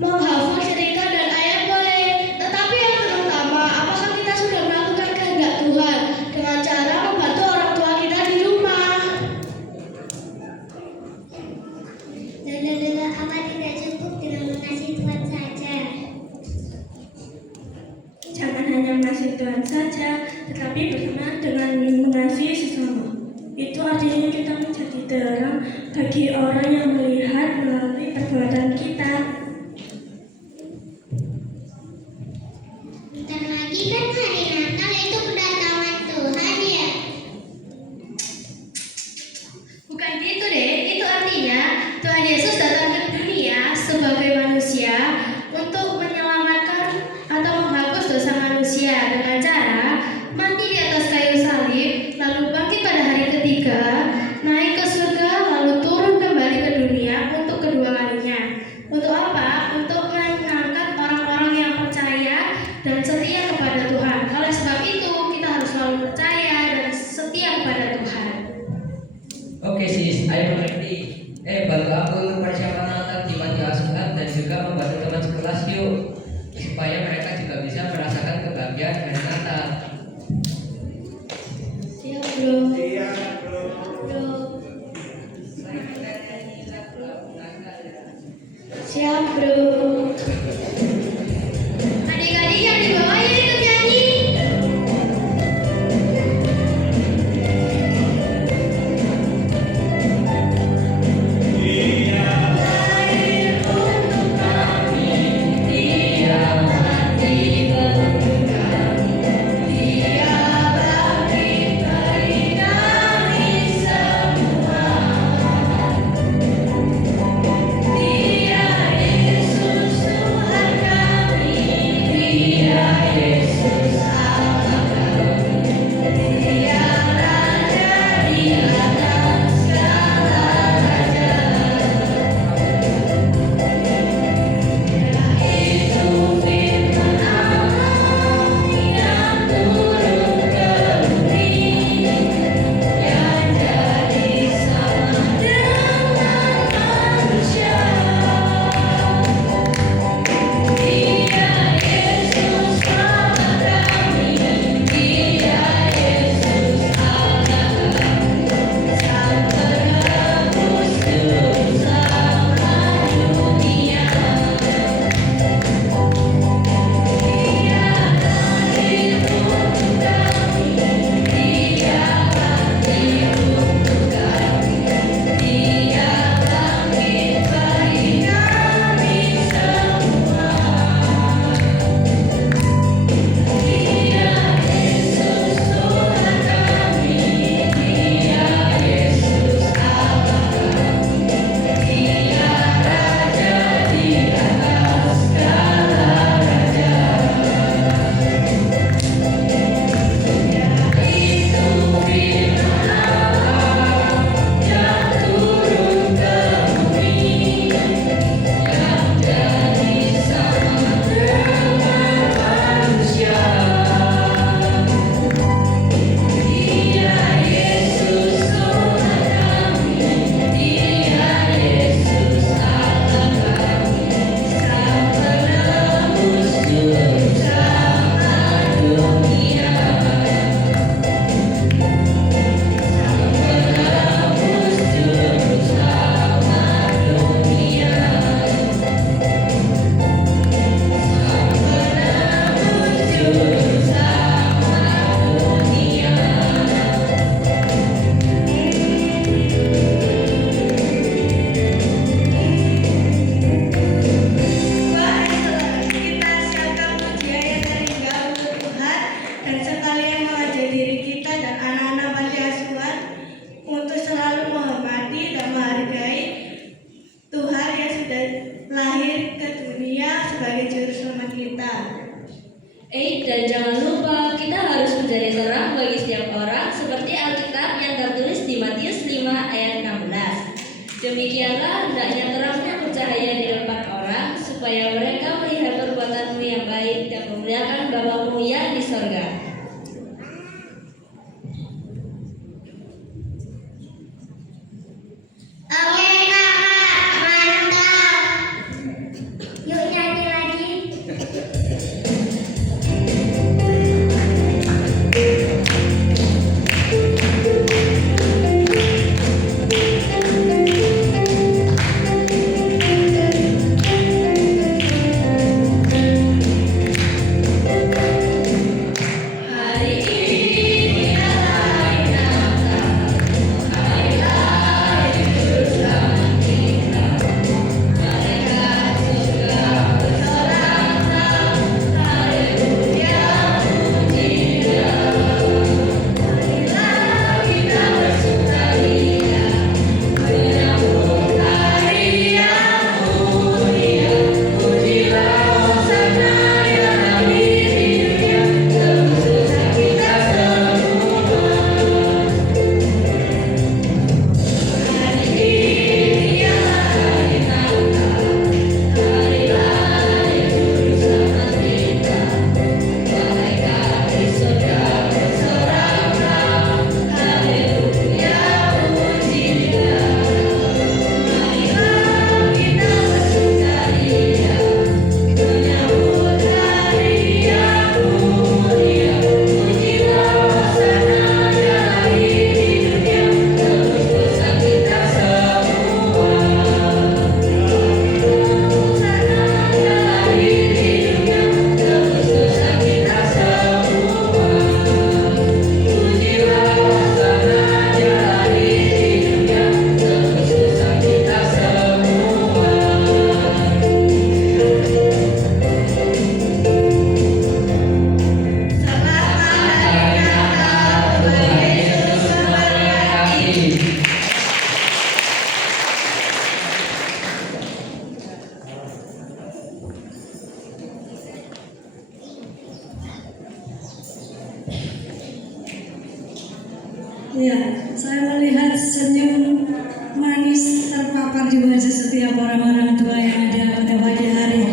Menghafal cerita dan ayat boleh, tetapi yang terutama, apakah kita sudah melakukan kehendak Tuhan dengan cara membantu orang tua kita di rumah? Apa tidak cukup dengan mengasihi Tuhan saja? Jangan hanya mengasihi Tuhan saja, tetapi bersamaan dengan mengasihi sesama. Itu artinya kita menjadi terang bagi orang yang melihat melalui perbuatan kita. Bentar lagi kan hari Natal, itu kedatangan Tuhan ya? Bukan gitu deh, itu artinya Tuhan Yesus datang ke dunia sebagai manusia untuk menyelamatkan atau menghapus dosa manusia dengan cara mati di atas kayu salib, lalu bangkit pada hari ketiga, naik ke surga, lalu turun kembali ke dunia untuk kedua kalinya. Untuk apa? Untuk mengangkat orang-orang yang percaya dan setia kepada Tuhan. Oleh sebab itu, kita harus selalu percaya dan setia kepada Tuhan. Oke sis, ayo mengerti. Bantu aku untuk persiapan Natal di panti asuhan dan juga membantu teman sekelas yuk, supaya mereka juga bisa merasakan kebahagiaan hari Natal. Siap, Bro. Siap, Bro. Adik-adik yang di bawah yuk ikut nyanyi. Dan jangan lupa kita harus menjadi terang bagi setiap orang seperti Alkitab yang tertulis di Matius 5 ayat 16. Demikianlah hendaknya terangnya bercahaya di depan orang supaya mereka melihat perbuatanmu yang baik dan memuliakan Bapamu yang di sorga. Oke kakak, mantap. Yuk Ya, saya melihat senyum manis terpapar di wajah setiap orang-orang tua yang ada pada pagi hari.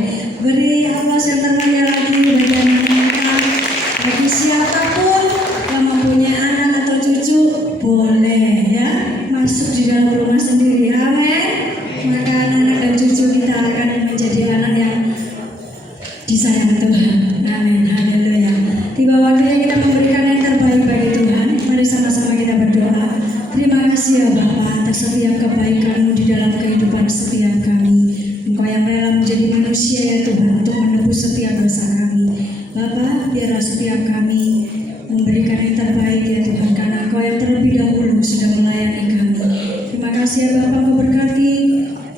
Beri aplaus yang termeriah lagi bagi anak-anak, bagi siapapun yang mempunyai anak atau cucu, boleh ya masuk di dalam rumah sendiri. Amin. Maka anak dan cucu kita akan menjadi anak yang disayang Tuhan. Amin. Haleluya. Tiba waktunya kita memberikan yang terbaik bagi Tuhan. Mari sama-sama kita berdoa. Terima kasih ya Bapa atas setiap kebaikan-Mu di dalam kehidupan setiap kami. Engkau yang rela menjadi manusia ya Tuhan untuk menebus setiap dosa kami. Bapa, biarlah setiap kami memberikan yang terbaik ya Tuhan, karena Engkau yang terlebih dahulu sudah melayani kami. Terima kasih ya Bapa, Engkau berkati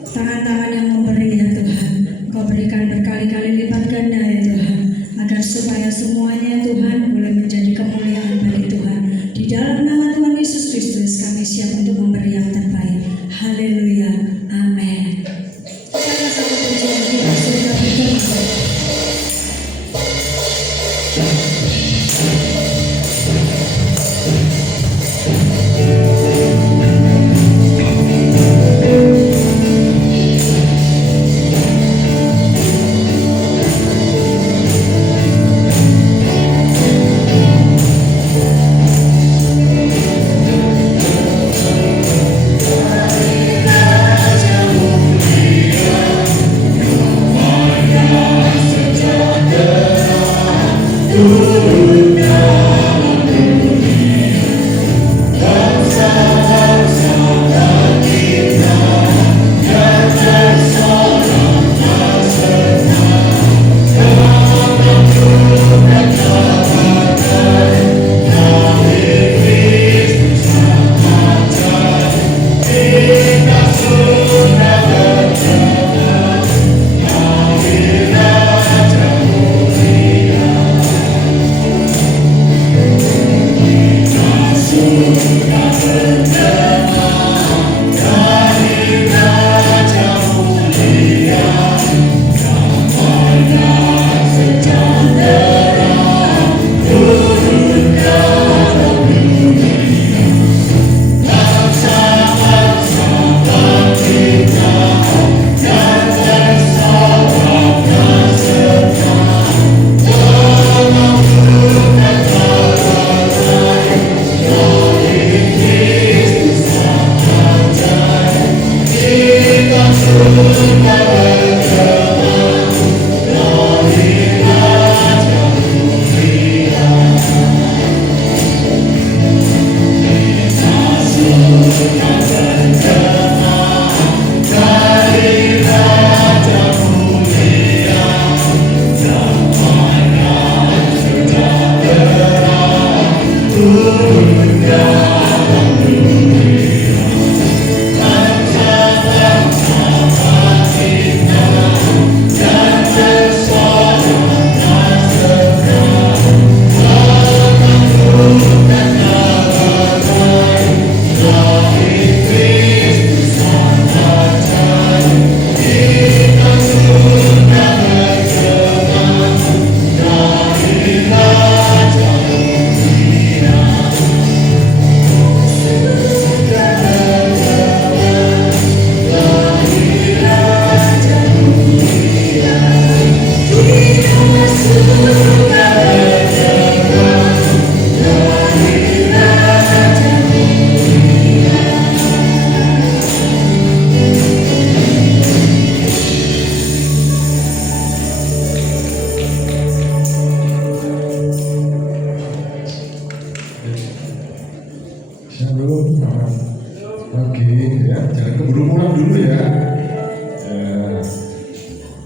tangan-tangan yang memberi ya Tuhan. Engkau berikan berkali-kali lipat ganda ya Tuhan, agar supaya semuanya Tuhan boleh menjadi kemuliaan bagi Tuhan. Di dalam nama Tuhan Yesus Kristus kami siap untuk memberi yang terbaik. Haleluya. Amin. Pada satu pujian kita sudah berdoa.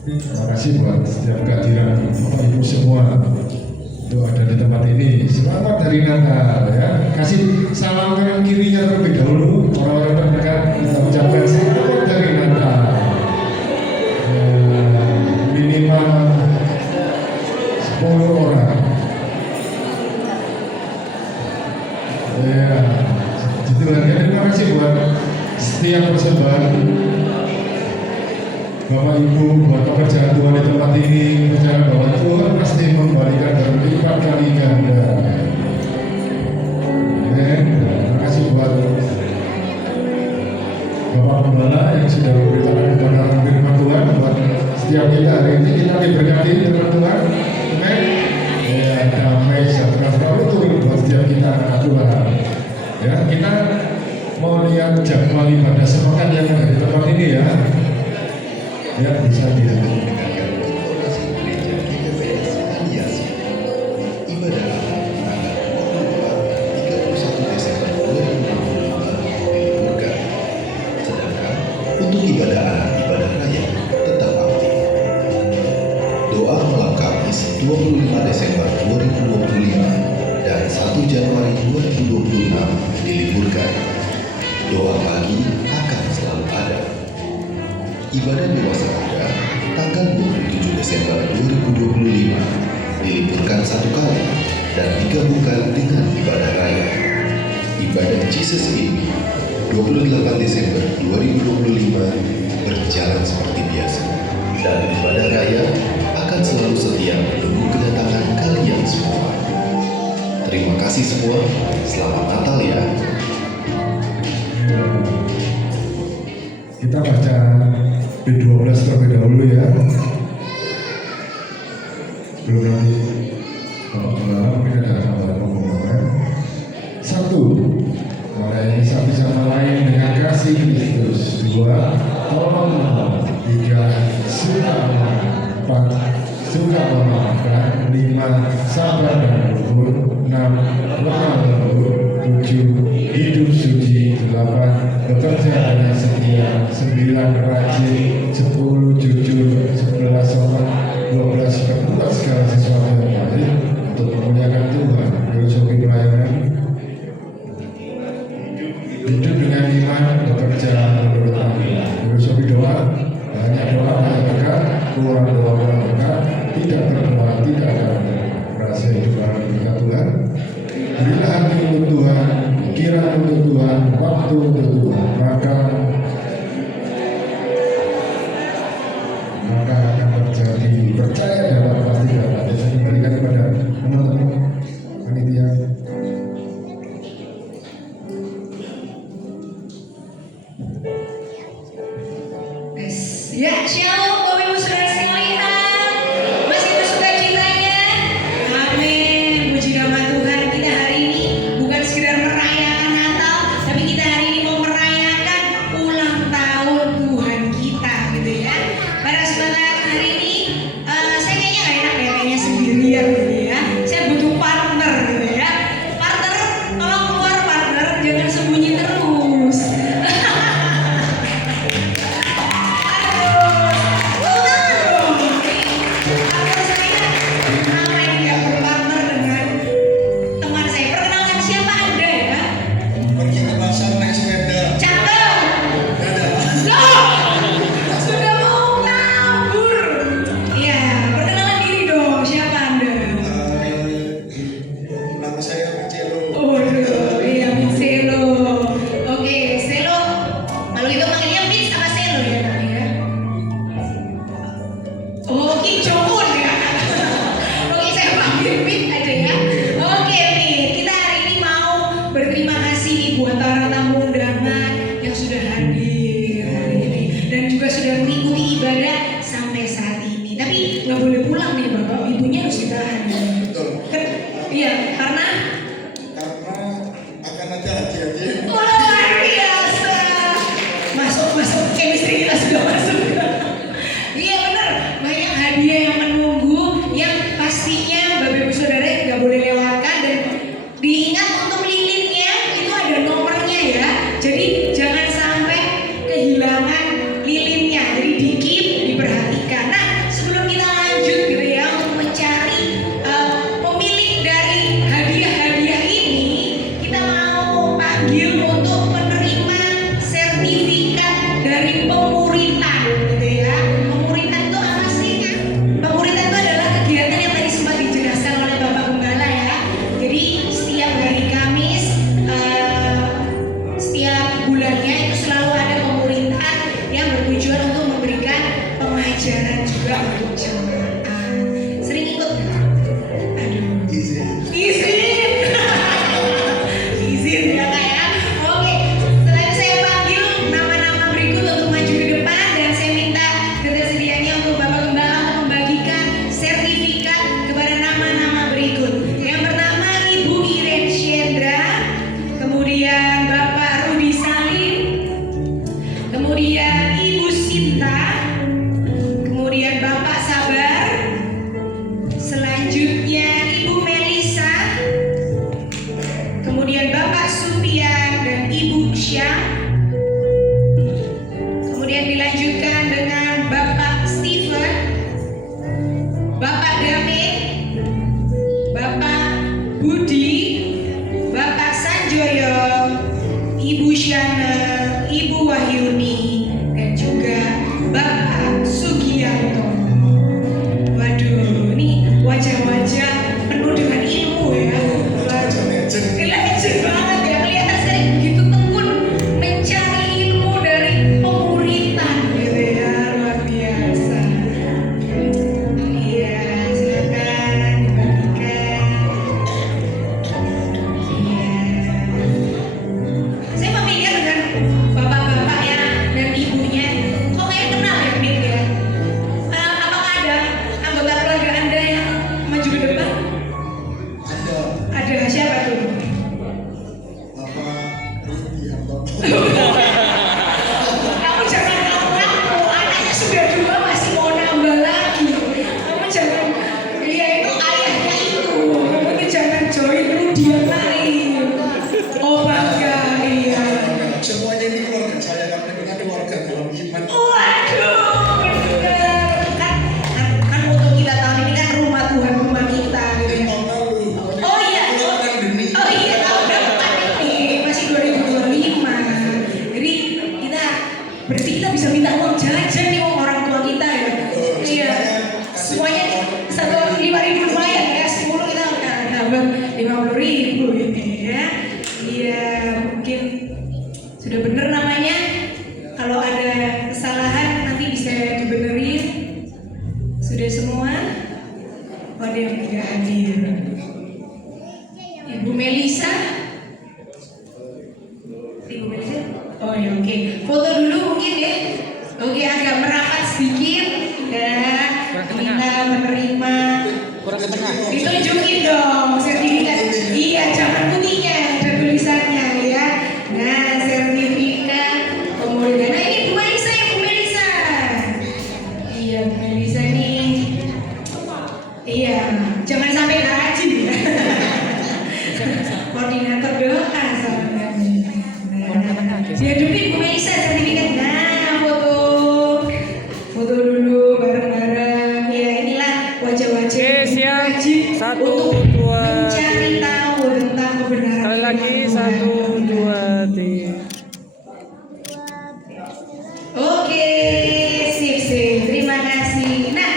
Terima kasih buat setiap kehadiran Bapak Ibu semua untuk ada di tempat ini. Selamat hari Natal ya. Kasih salam kanan kirinya terlebih dahulu. Orang-orang terdekat kita ucapkan selamat hari Natal. Minimal 10 orang. Ya, gitu kan. Terima kasih buat setiap persembahan Bapak Ibu, buat pekerjaan Tuhan di tempat ini, percaya bahwa Tuhan pasti membalikan dan lipat kali ganda. Terima kasih yang sudah memberitakan kebenaran firman Tuhan buat setiap kita hari ini. Kita diberkati firman Tuhan. Amin. Ya, damai sejahtera selalu turun buat setiap kita anak Tuhan. Ya, kita mau lihat jadwal ibadah sepekan yang ada di tempat ini ya. Ya, bisa dilihat. mendengarkan informasi gereja GKPS Aliasi. Ibadah tanggal 24 31 Desember 2025 diliburkan. Sedangkan untuk ibadah anak ibadah raya tetap aktif. Doa malam Kamis 25 Desember 2025 dan 1 Januari 2026 diliburkan. Doa pagi akan selalu ada. Ibadah dewasa muda tanggal 27 Desember 2025 diliburkan 1 kali dan digabungkan dengan ibadah raya. Ibadah Jesus ini 28 Desember 2025 berjalan seperti biasa dan ibadah raya akan selalu setia menunggu kedatangan kalian semua. Terima kasih semua, selamat Natal ya. Kita baca B12 terlebih dahulu ya. Belum nanti kalau keluar mungkin ada tambahan pengumuman. 1. Melayani satu sama lain dengan kasih Kristus. 2. Tolong menolong. 3. Suka memaafkan. 5. Sabar dan bersyukur. 6. Lemah lembut. 7. Hidup suci. 8. Bekerja dengan setia. 9. Rajin. 10. Jujur. 11. Sopan. 12. Berbuat segala sesuatu yang baik untuk memuliakan Tuhan. Filosofi pelayanan. Hidup dengan iman. Bekerja menurut Amin. Filosofi doa. Banyak doa, banyak berkat. Kurang doa, kurang berkat. Tidak berdoa, tidak ada rasa hidup dalam berkat Tuhan. Berilah hati untuk Tuhan, pikiran untuk Tuhan, waktu untuk Tuhan, maka akan terjadi. Percaya dapat pasti dapat. Saya kembalikan kepada teman-teman panitia. Ya, shalom Bapak Ibu Saudara sekalian. Masih bersuka citanya? Amin. Puji nama Tuhan, kita hari ini bukan sekedar merayakan Natal, tapi kita hari ini mau merayakan ulang tahun Tuhan kita gitu ya. Pada kesempatan hari ini saya kayaknya gak enak ya, kayaknya sendirian gitu ya. Saya butuh partner gitu ya. Partner, tolong keluar partner, jangan sembunyi terus. Berterima kasih buat para tamu undangan yang sudah hadir hari ini dan juga sudah mengikuti ibadah sampai saat ini. Tapi nggak boleh pulang nih Bapak, ibunya harus ditahan. Betul. Iya, karena akan ada hadiah-hadiah. luar biasa. Masuk, chemistry kita sudah masuk. Iya benar, banyak hadiah yang menunggu yang pastinya Bapak Ibu Saudara nggak boleh lewatkan dan diingat untuk lilinnya itu ada nomornya ya. Jadi jangan sampai kehilangan lilinnya. Jadi di-keep, diperhatikan. Nah, sebelum kita lanjut gitu ya untuk mencari pemilik dari hadiah-hadiah ini, kita mau panggil kemudian Bapak Rudi Salim, kemudian Ibu Sinta, kemudian Bapak Sabar, selanjutnya Ibu Melisa, kemudian Bapak Supian dan Ibu Syam, kemudian dilanjutkan dengan Bapak Steven, Bapak Damin, Bapak Budi, Bapak Sanjoyo, Ibu Syana, Ibu Wahyuni, dan juga Bapak Sugianto. Waduh, ini wajah-wajah penuh dengan ilmu ya. Legend banget ya, kelihatan sekali begitu tekun mencari ilmu dari pemuritan gitu ya, luar biasa. Iya, silakan dibagikan. Iya. Saya familiar dengan bapak-bapaknya dan ibunya. Kok kayak kenal ya, Bib ya? Apakah ada anggota keluarga Anda yang maju ke depan? Ada siapa tuh? Kamu jangan ngaku-ngaku, anaknya sudah 2 masih mau nambah lagi. Kamu jangan, iya itu ayahnya itu. Kamu jangan join Rudi yang lain. Oh bangga, iya. Semuanya ini keluarga saya karena kita keluarga dalam iman. Waduh, benar. Kan moto kita tahun ini kan rumah Tuhan, rumah kita gitu ya. Tahun lalu. Oh iya, Pandemi. oh iya tahun depan ini masih 2025. Jadi berarti kita bisa minta uang jajan nih orang tua kita ya. Iya, semuanya 5.000 lumayan ya. 10 kita udah dapat 50.000 ini ya. Iya, mungkin sudah bener namanya. Kalau ada kesalahan nanti bisa dibenerin. Sudah semua? Oh, ada yang tidak hadir. Ibu Melisa? Ibu Melisa? Oh ya, oke. Foto dulu mungkin ya. Oke, agak merapat sedikit ya. Kita menerima. Ditunjukin dong sertifikat. Iya, jangan putihnya ada tulisannya ya. Nah, sertifikat pemulihan. Nah, ini Bu Melisa ya, Bu Melisa. Iya, Bu Melisa nih. Iya, jangan sampai nggak rajin ya. Koordinator doa sama dihadapin Bu Melisa sertifikat. Nah, foto dulu bareng-bareng. Ya inilah wajah-wajah yang rajin untuk mencari tahu tentang kebenaran. Sekali lagi, 1, 2, 3. Oke, sip. Terima kasih. Nah,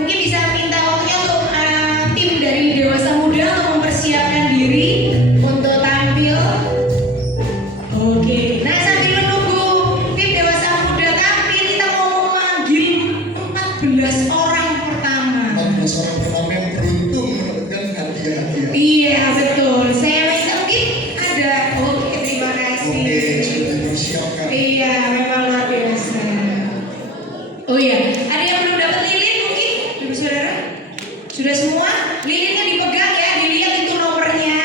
mungkin bisa minta waktunya untuk tim dari Dewasa Muda untuk mempersiapkan diri untuk tampil. Oke, nah sambil menunggu tim Dewasa Muda tampil, kita mau memanggil 14 orang pertama. 14 orang pertama yang beruntung mendapatkan hadiah-hadiah. Iya, betul. Saya minta mungkin ada. Oke, terima kasih. Oke, sudah dipersiapkan. Iya, memang luar biasa. Oh iya, ada yang belum dapat lilin mungkin, ibu saudara? Sudah semua? Lilinnya dipegang ya, dilihat itu nomornya,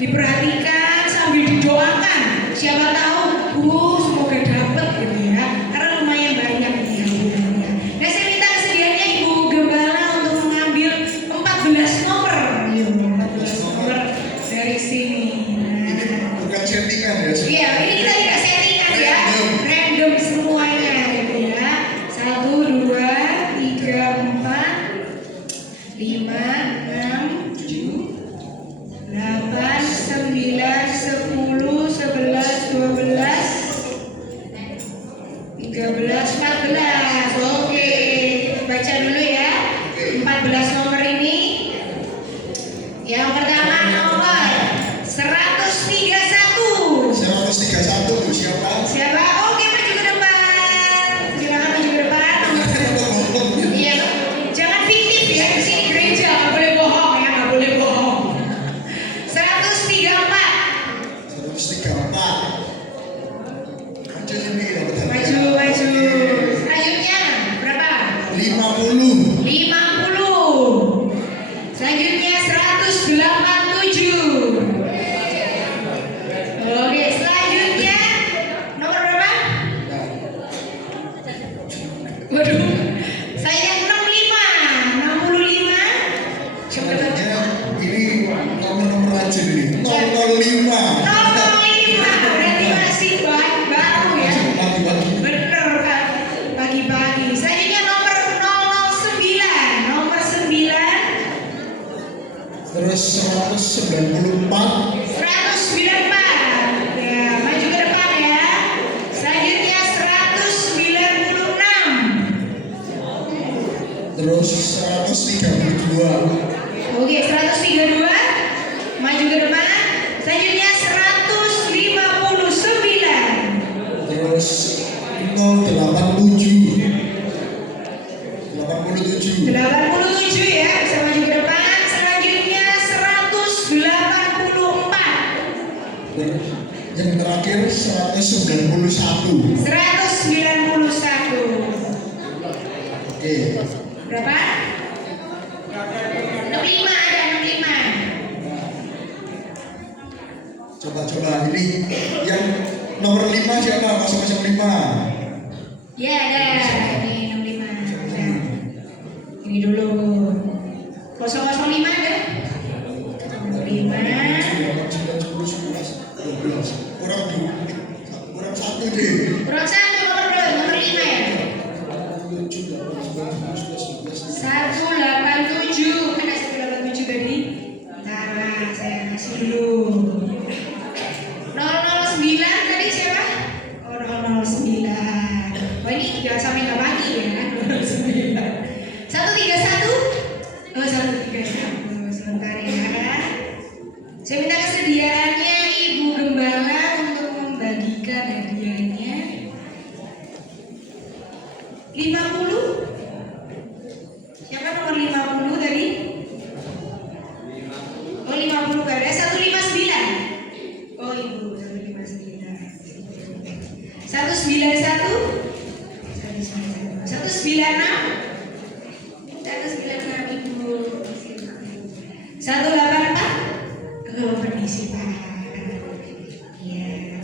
diperhatikan sambil didoakan. Siapa tahu, semoga dapat gitu ya, karena lumayan banyak nih hadiahnya. Nah, saya minta kesediaannya Ibu Gembala untuk mengambil 14 nomor. Ayo, 14 nomor dari sini. Nah. Bukan settingan ya. Iya, ini kita tidak settingan ya, random semuanya gitu ya. 1, 2, 3, 4, 5, 6, 7, 8, 9, 10, 11, 12, 13, 14. Oke, baca dulu ya. 14 nomor ini. Yang pertama nomor 131. 131 Yang terakhir 191. 191. Oke. Berapa? 65 ada 65. Coba ini yang nomor 5 siapa? 005. Ya ada. Ini 65. Ada. Ini dulu. 005 ada? 5. Kurang satu deh. Kurang satu nomor 5 ya. 187. Mana 187 tadi? Nah, saya kasih dulu. 009 tadi siapa? Oh 009. Wah ini jangan sampai nggak pagi ya. 009. 131. Oh 131. Sebentar ya. Saya minta kesediaannya Ibu Gembala untuk membagikan hadiahnya. 50. Siapa nomor 50 tadi? Oh 50 gak ada. 159. Oh Ibu 159. 191. 196. 196 Ibu. 184. Oh permisi Pak. Ya.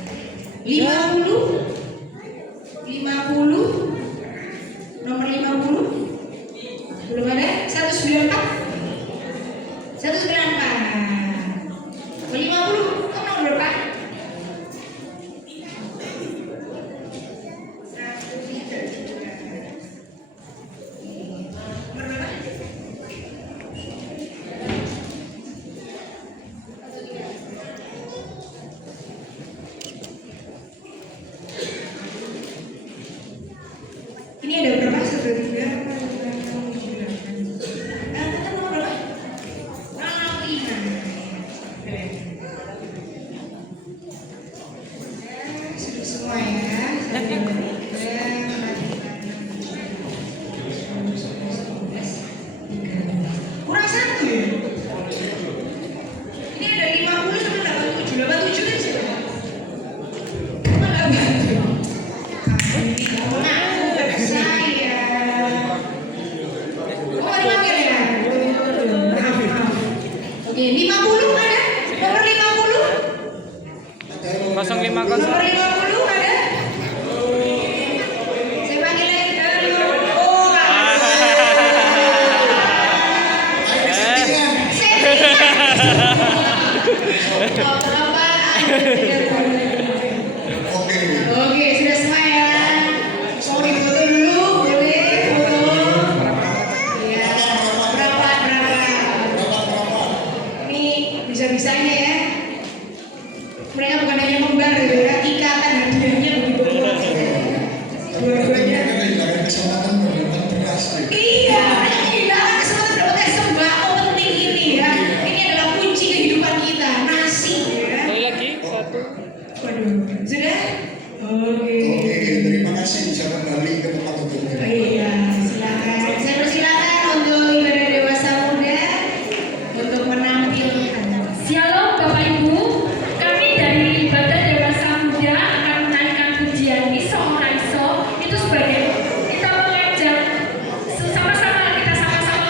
50. 50. Nomor 50. Belum ada? 194. 194. 50. Kok nomor berapa? 1. Ini ada berapa? 1, 2, 3. Kata nomor berapa? 005. Sudah semua ya. 1, 2, 3. Kurang 1 ya? Ini ada 50 sampai 87. 87 kan sih? Mana 87? Oke, 50 ada? Nomor 50? 050. Nomor 50 ada? Saya panggil lagi dulu. Oh, Oke, sudah semua ya. Mau difoto dulu, boleh foto. Iya, berapa? Ini bisa-bisanya ya. Mereka bukan hanya membar ya, ikatan hadiahnya begitu. Dua-duanya. Kesempatan mendapatkan beras deh. Iya, gila kesempatan mendapatkan sembako penting ini ya. Ini adalah kunci kehidupan kita, nasi ya. Lagi 1. Waduh, sudah? Oke. Oke, terima kasih bisa kembali ke tempat duduknya. Iya, silakan. Saya persilakan untuk ibadah dewasa muda untuk menampilkan. Shalom Bapak Ibu, kami dari ibadah dewasa muda akan menaikkan pujian Iso Raiso. Itu sebagai kita mengajak sama-sama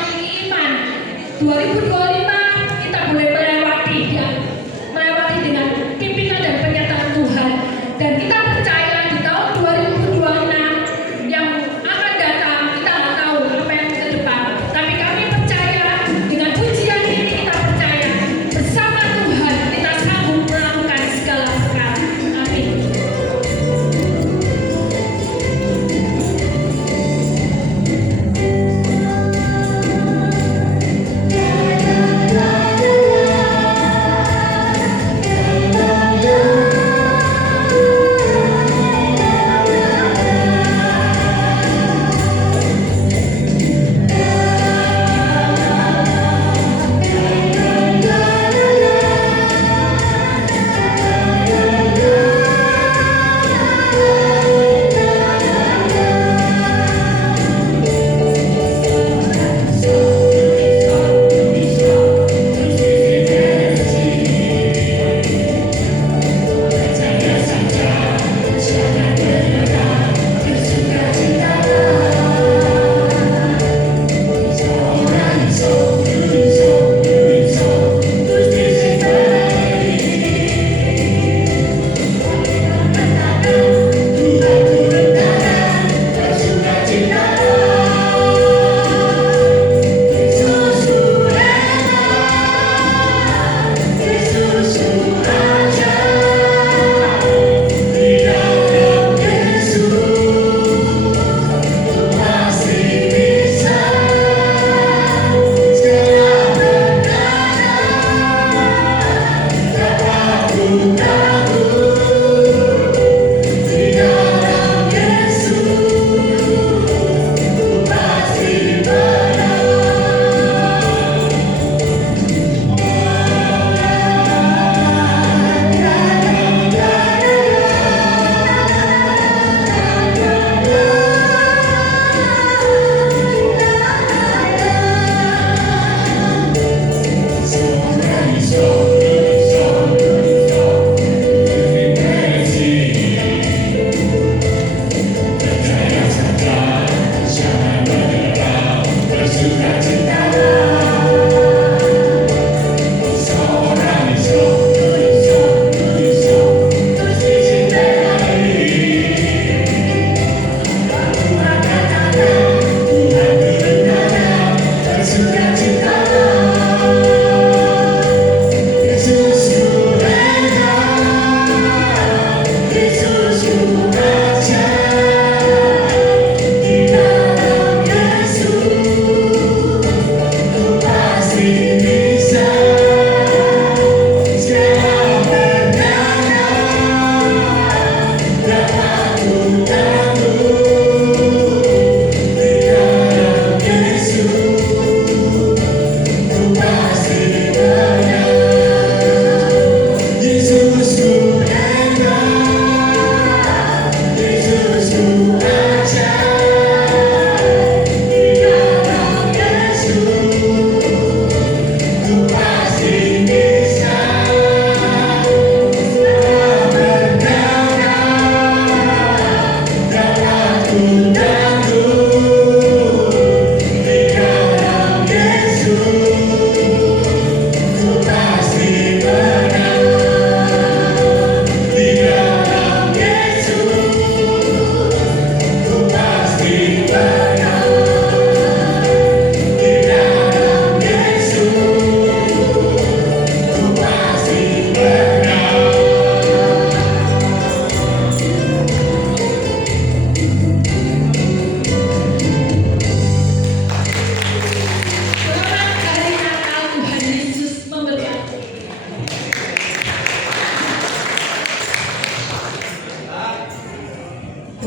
mengiman 2025 kita boleh melewati dengan pimpinan dan penyertaan Tuhan, dan kita percaya di tahun 2026 yang akan datang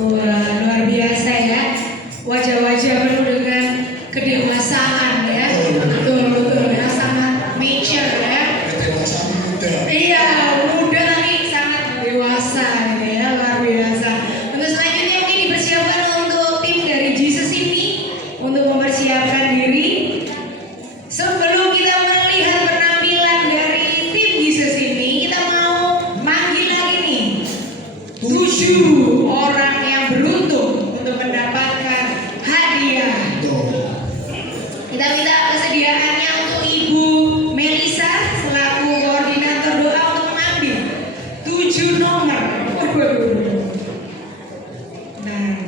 Wah, luar biasa ya. Wajah-wajah penuh dengan kedewasaan ya. Betul ya, sangat mature ya. Dewasa muda. Iya, muda tapi sangat dewasa gitu ya, luar biasa. Untuk selanjutnya mungkin dipersiapkan untuk tim dari Jesus ini untuk mempersiapkan diri. Sebelum kita melihat penampilan dari tim Jesus ini, kita mau manggil lagi nih 7 orang yang beruntung untuk mendapatkan hadiah. Kita minta kesediaannya untuk Ibu Melisa selaku koordinator doa untuk mengambil 7 nomor. Nah,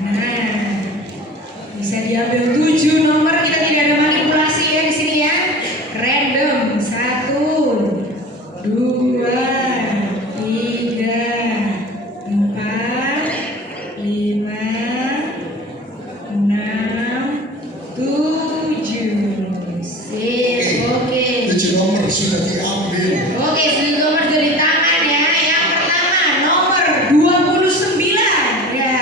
bisa diambil 7 nomor. Kita tidak ada manipulasi ya di sini ya. Random 1, 2, 3, 4, 5, 6, 7. Sip, oke. 7 nomor sudah diambil. Oke, 7 nomor dari tangan ya. Yang pertama nomor 29 ya.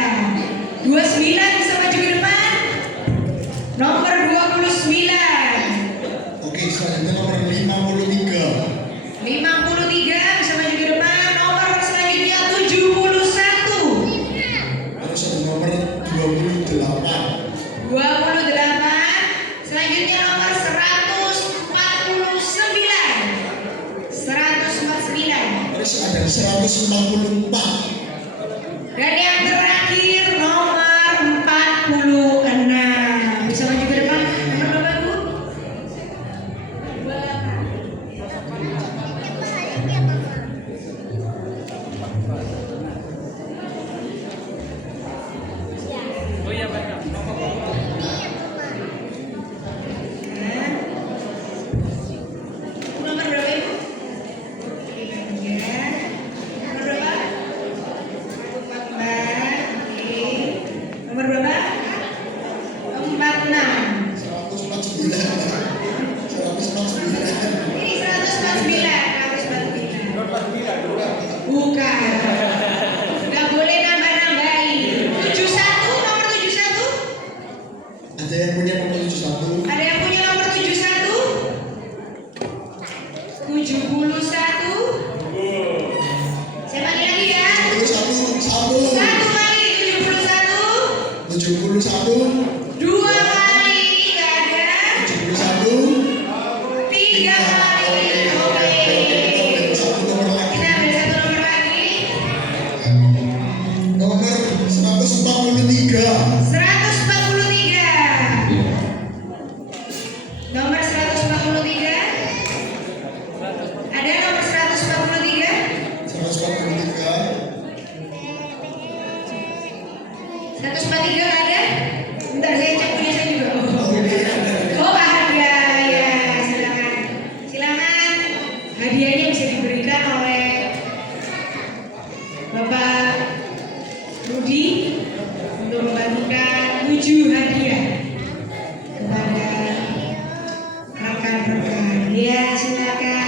29 bisa maju ke depan. Nomor 29. Oke, selanjutnya nomor 53. 53 bisa maju ke depan. Nomor selanjutnya 71. Terus ada nomor 28. 28. Selanjutnya nomor 149. 149. Terus ada 144. Dan yang terakhir nomor 46. Bisa maju ke depan. Nomor berapa, Bu? 28. Nomor berapa, Ibu? Ya. Nomor berapa? 44. Oke. Nomor berapa? 46. 149. 149. Ini 149. Bukan. Nggak boleh nambah-nambahin. 71, nomor 71. Ada yang punya nomor 71? Ada yang punya nomor 71? 71. Saya panggil lagi ya. 71. 1 kali 71. 71. 2 kali nggak ada. 71. 3 kali. Oke. Satu nomor lagi. Kita ambil 1 nomor lagi. Nomor 143. 143. Nomor 143. Ada nomor 143? 143. 143 nggak ada? Bentar saya cek punya saya juga. Oke. Oh ada ya, silakan. Silakan. Hadiahnya bisa diberikan oleh Bapak Rudi untuk membagikan 7 hadiah kepada rekan-rekan. Ya, silakan.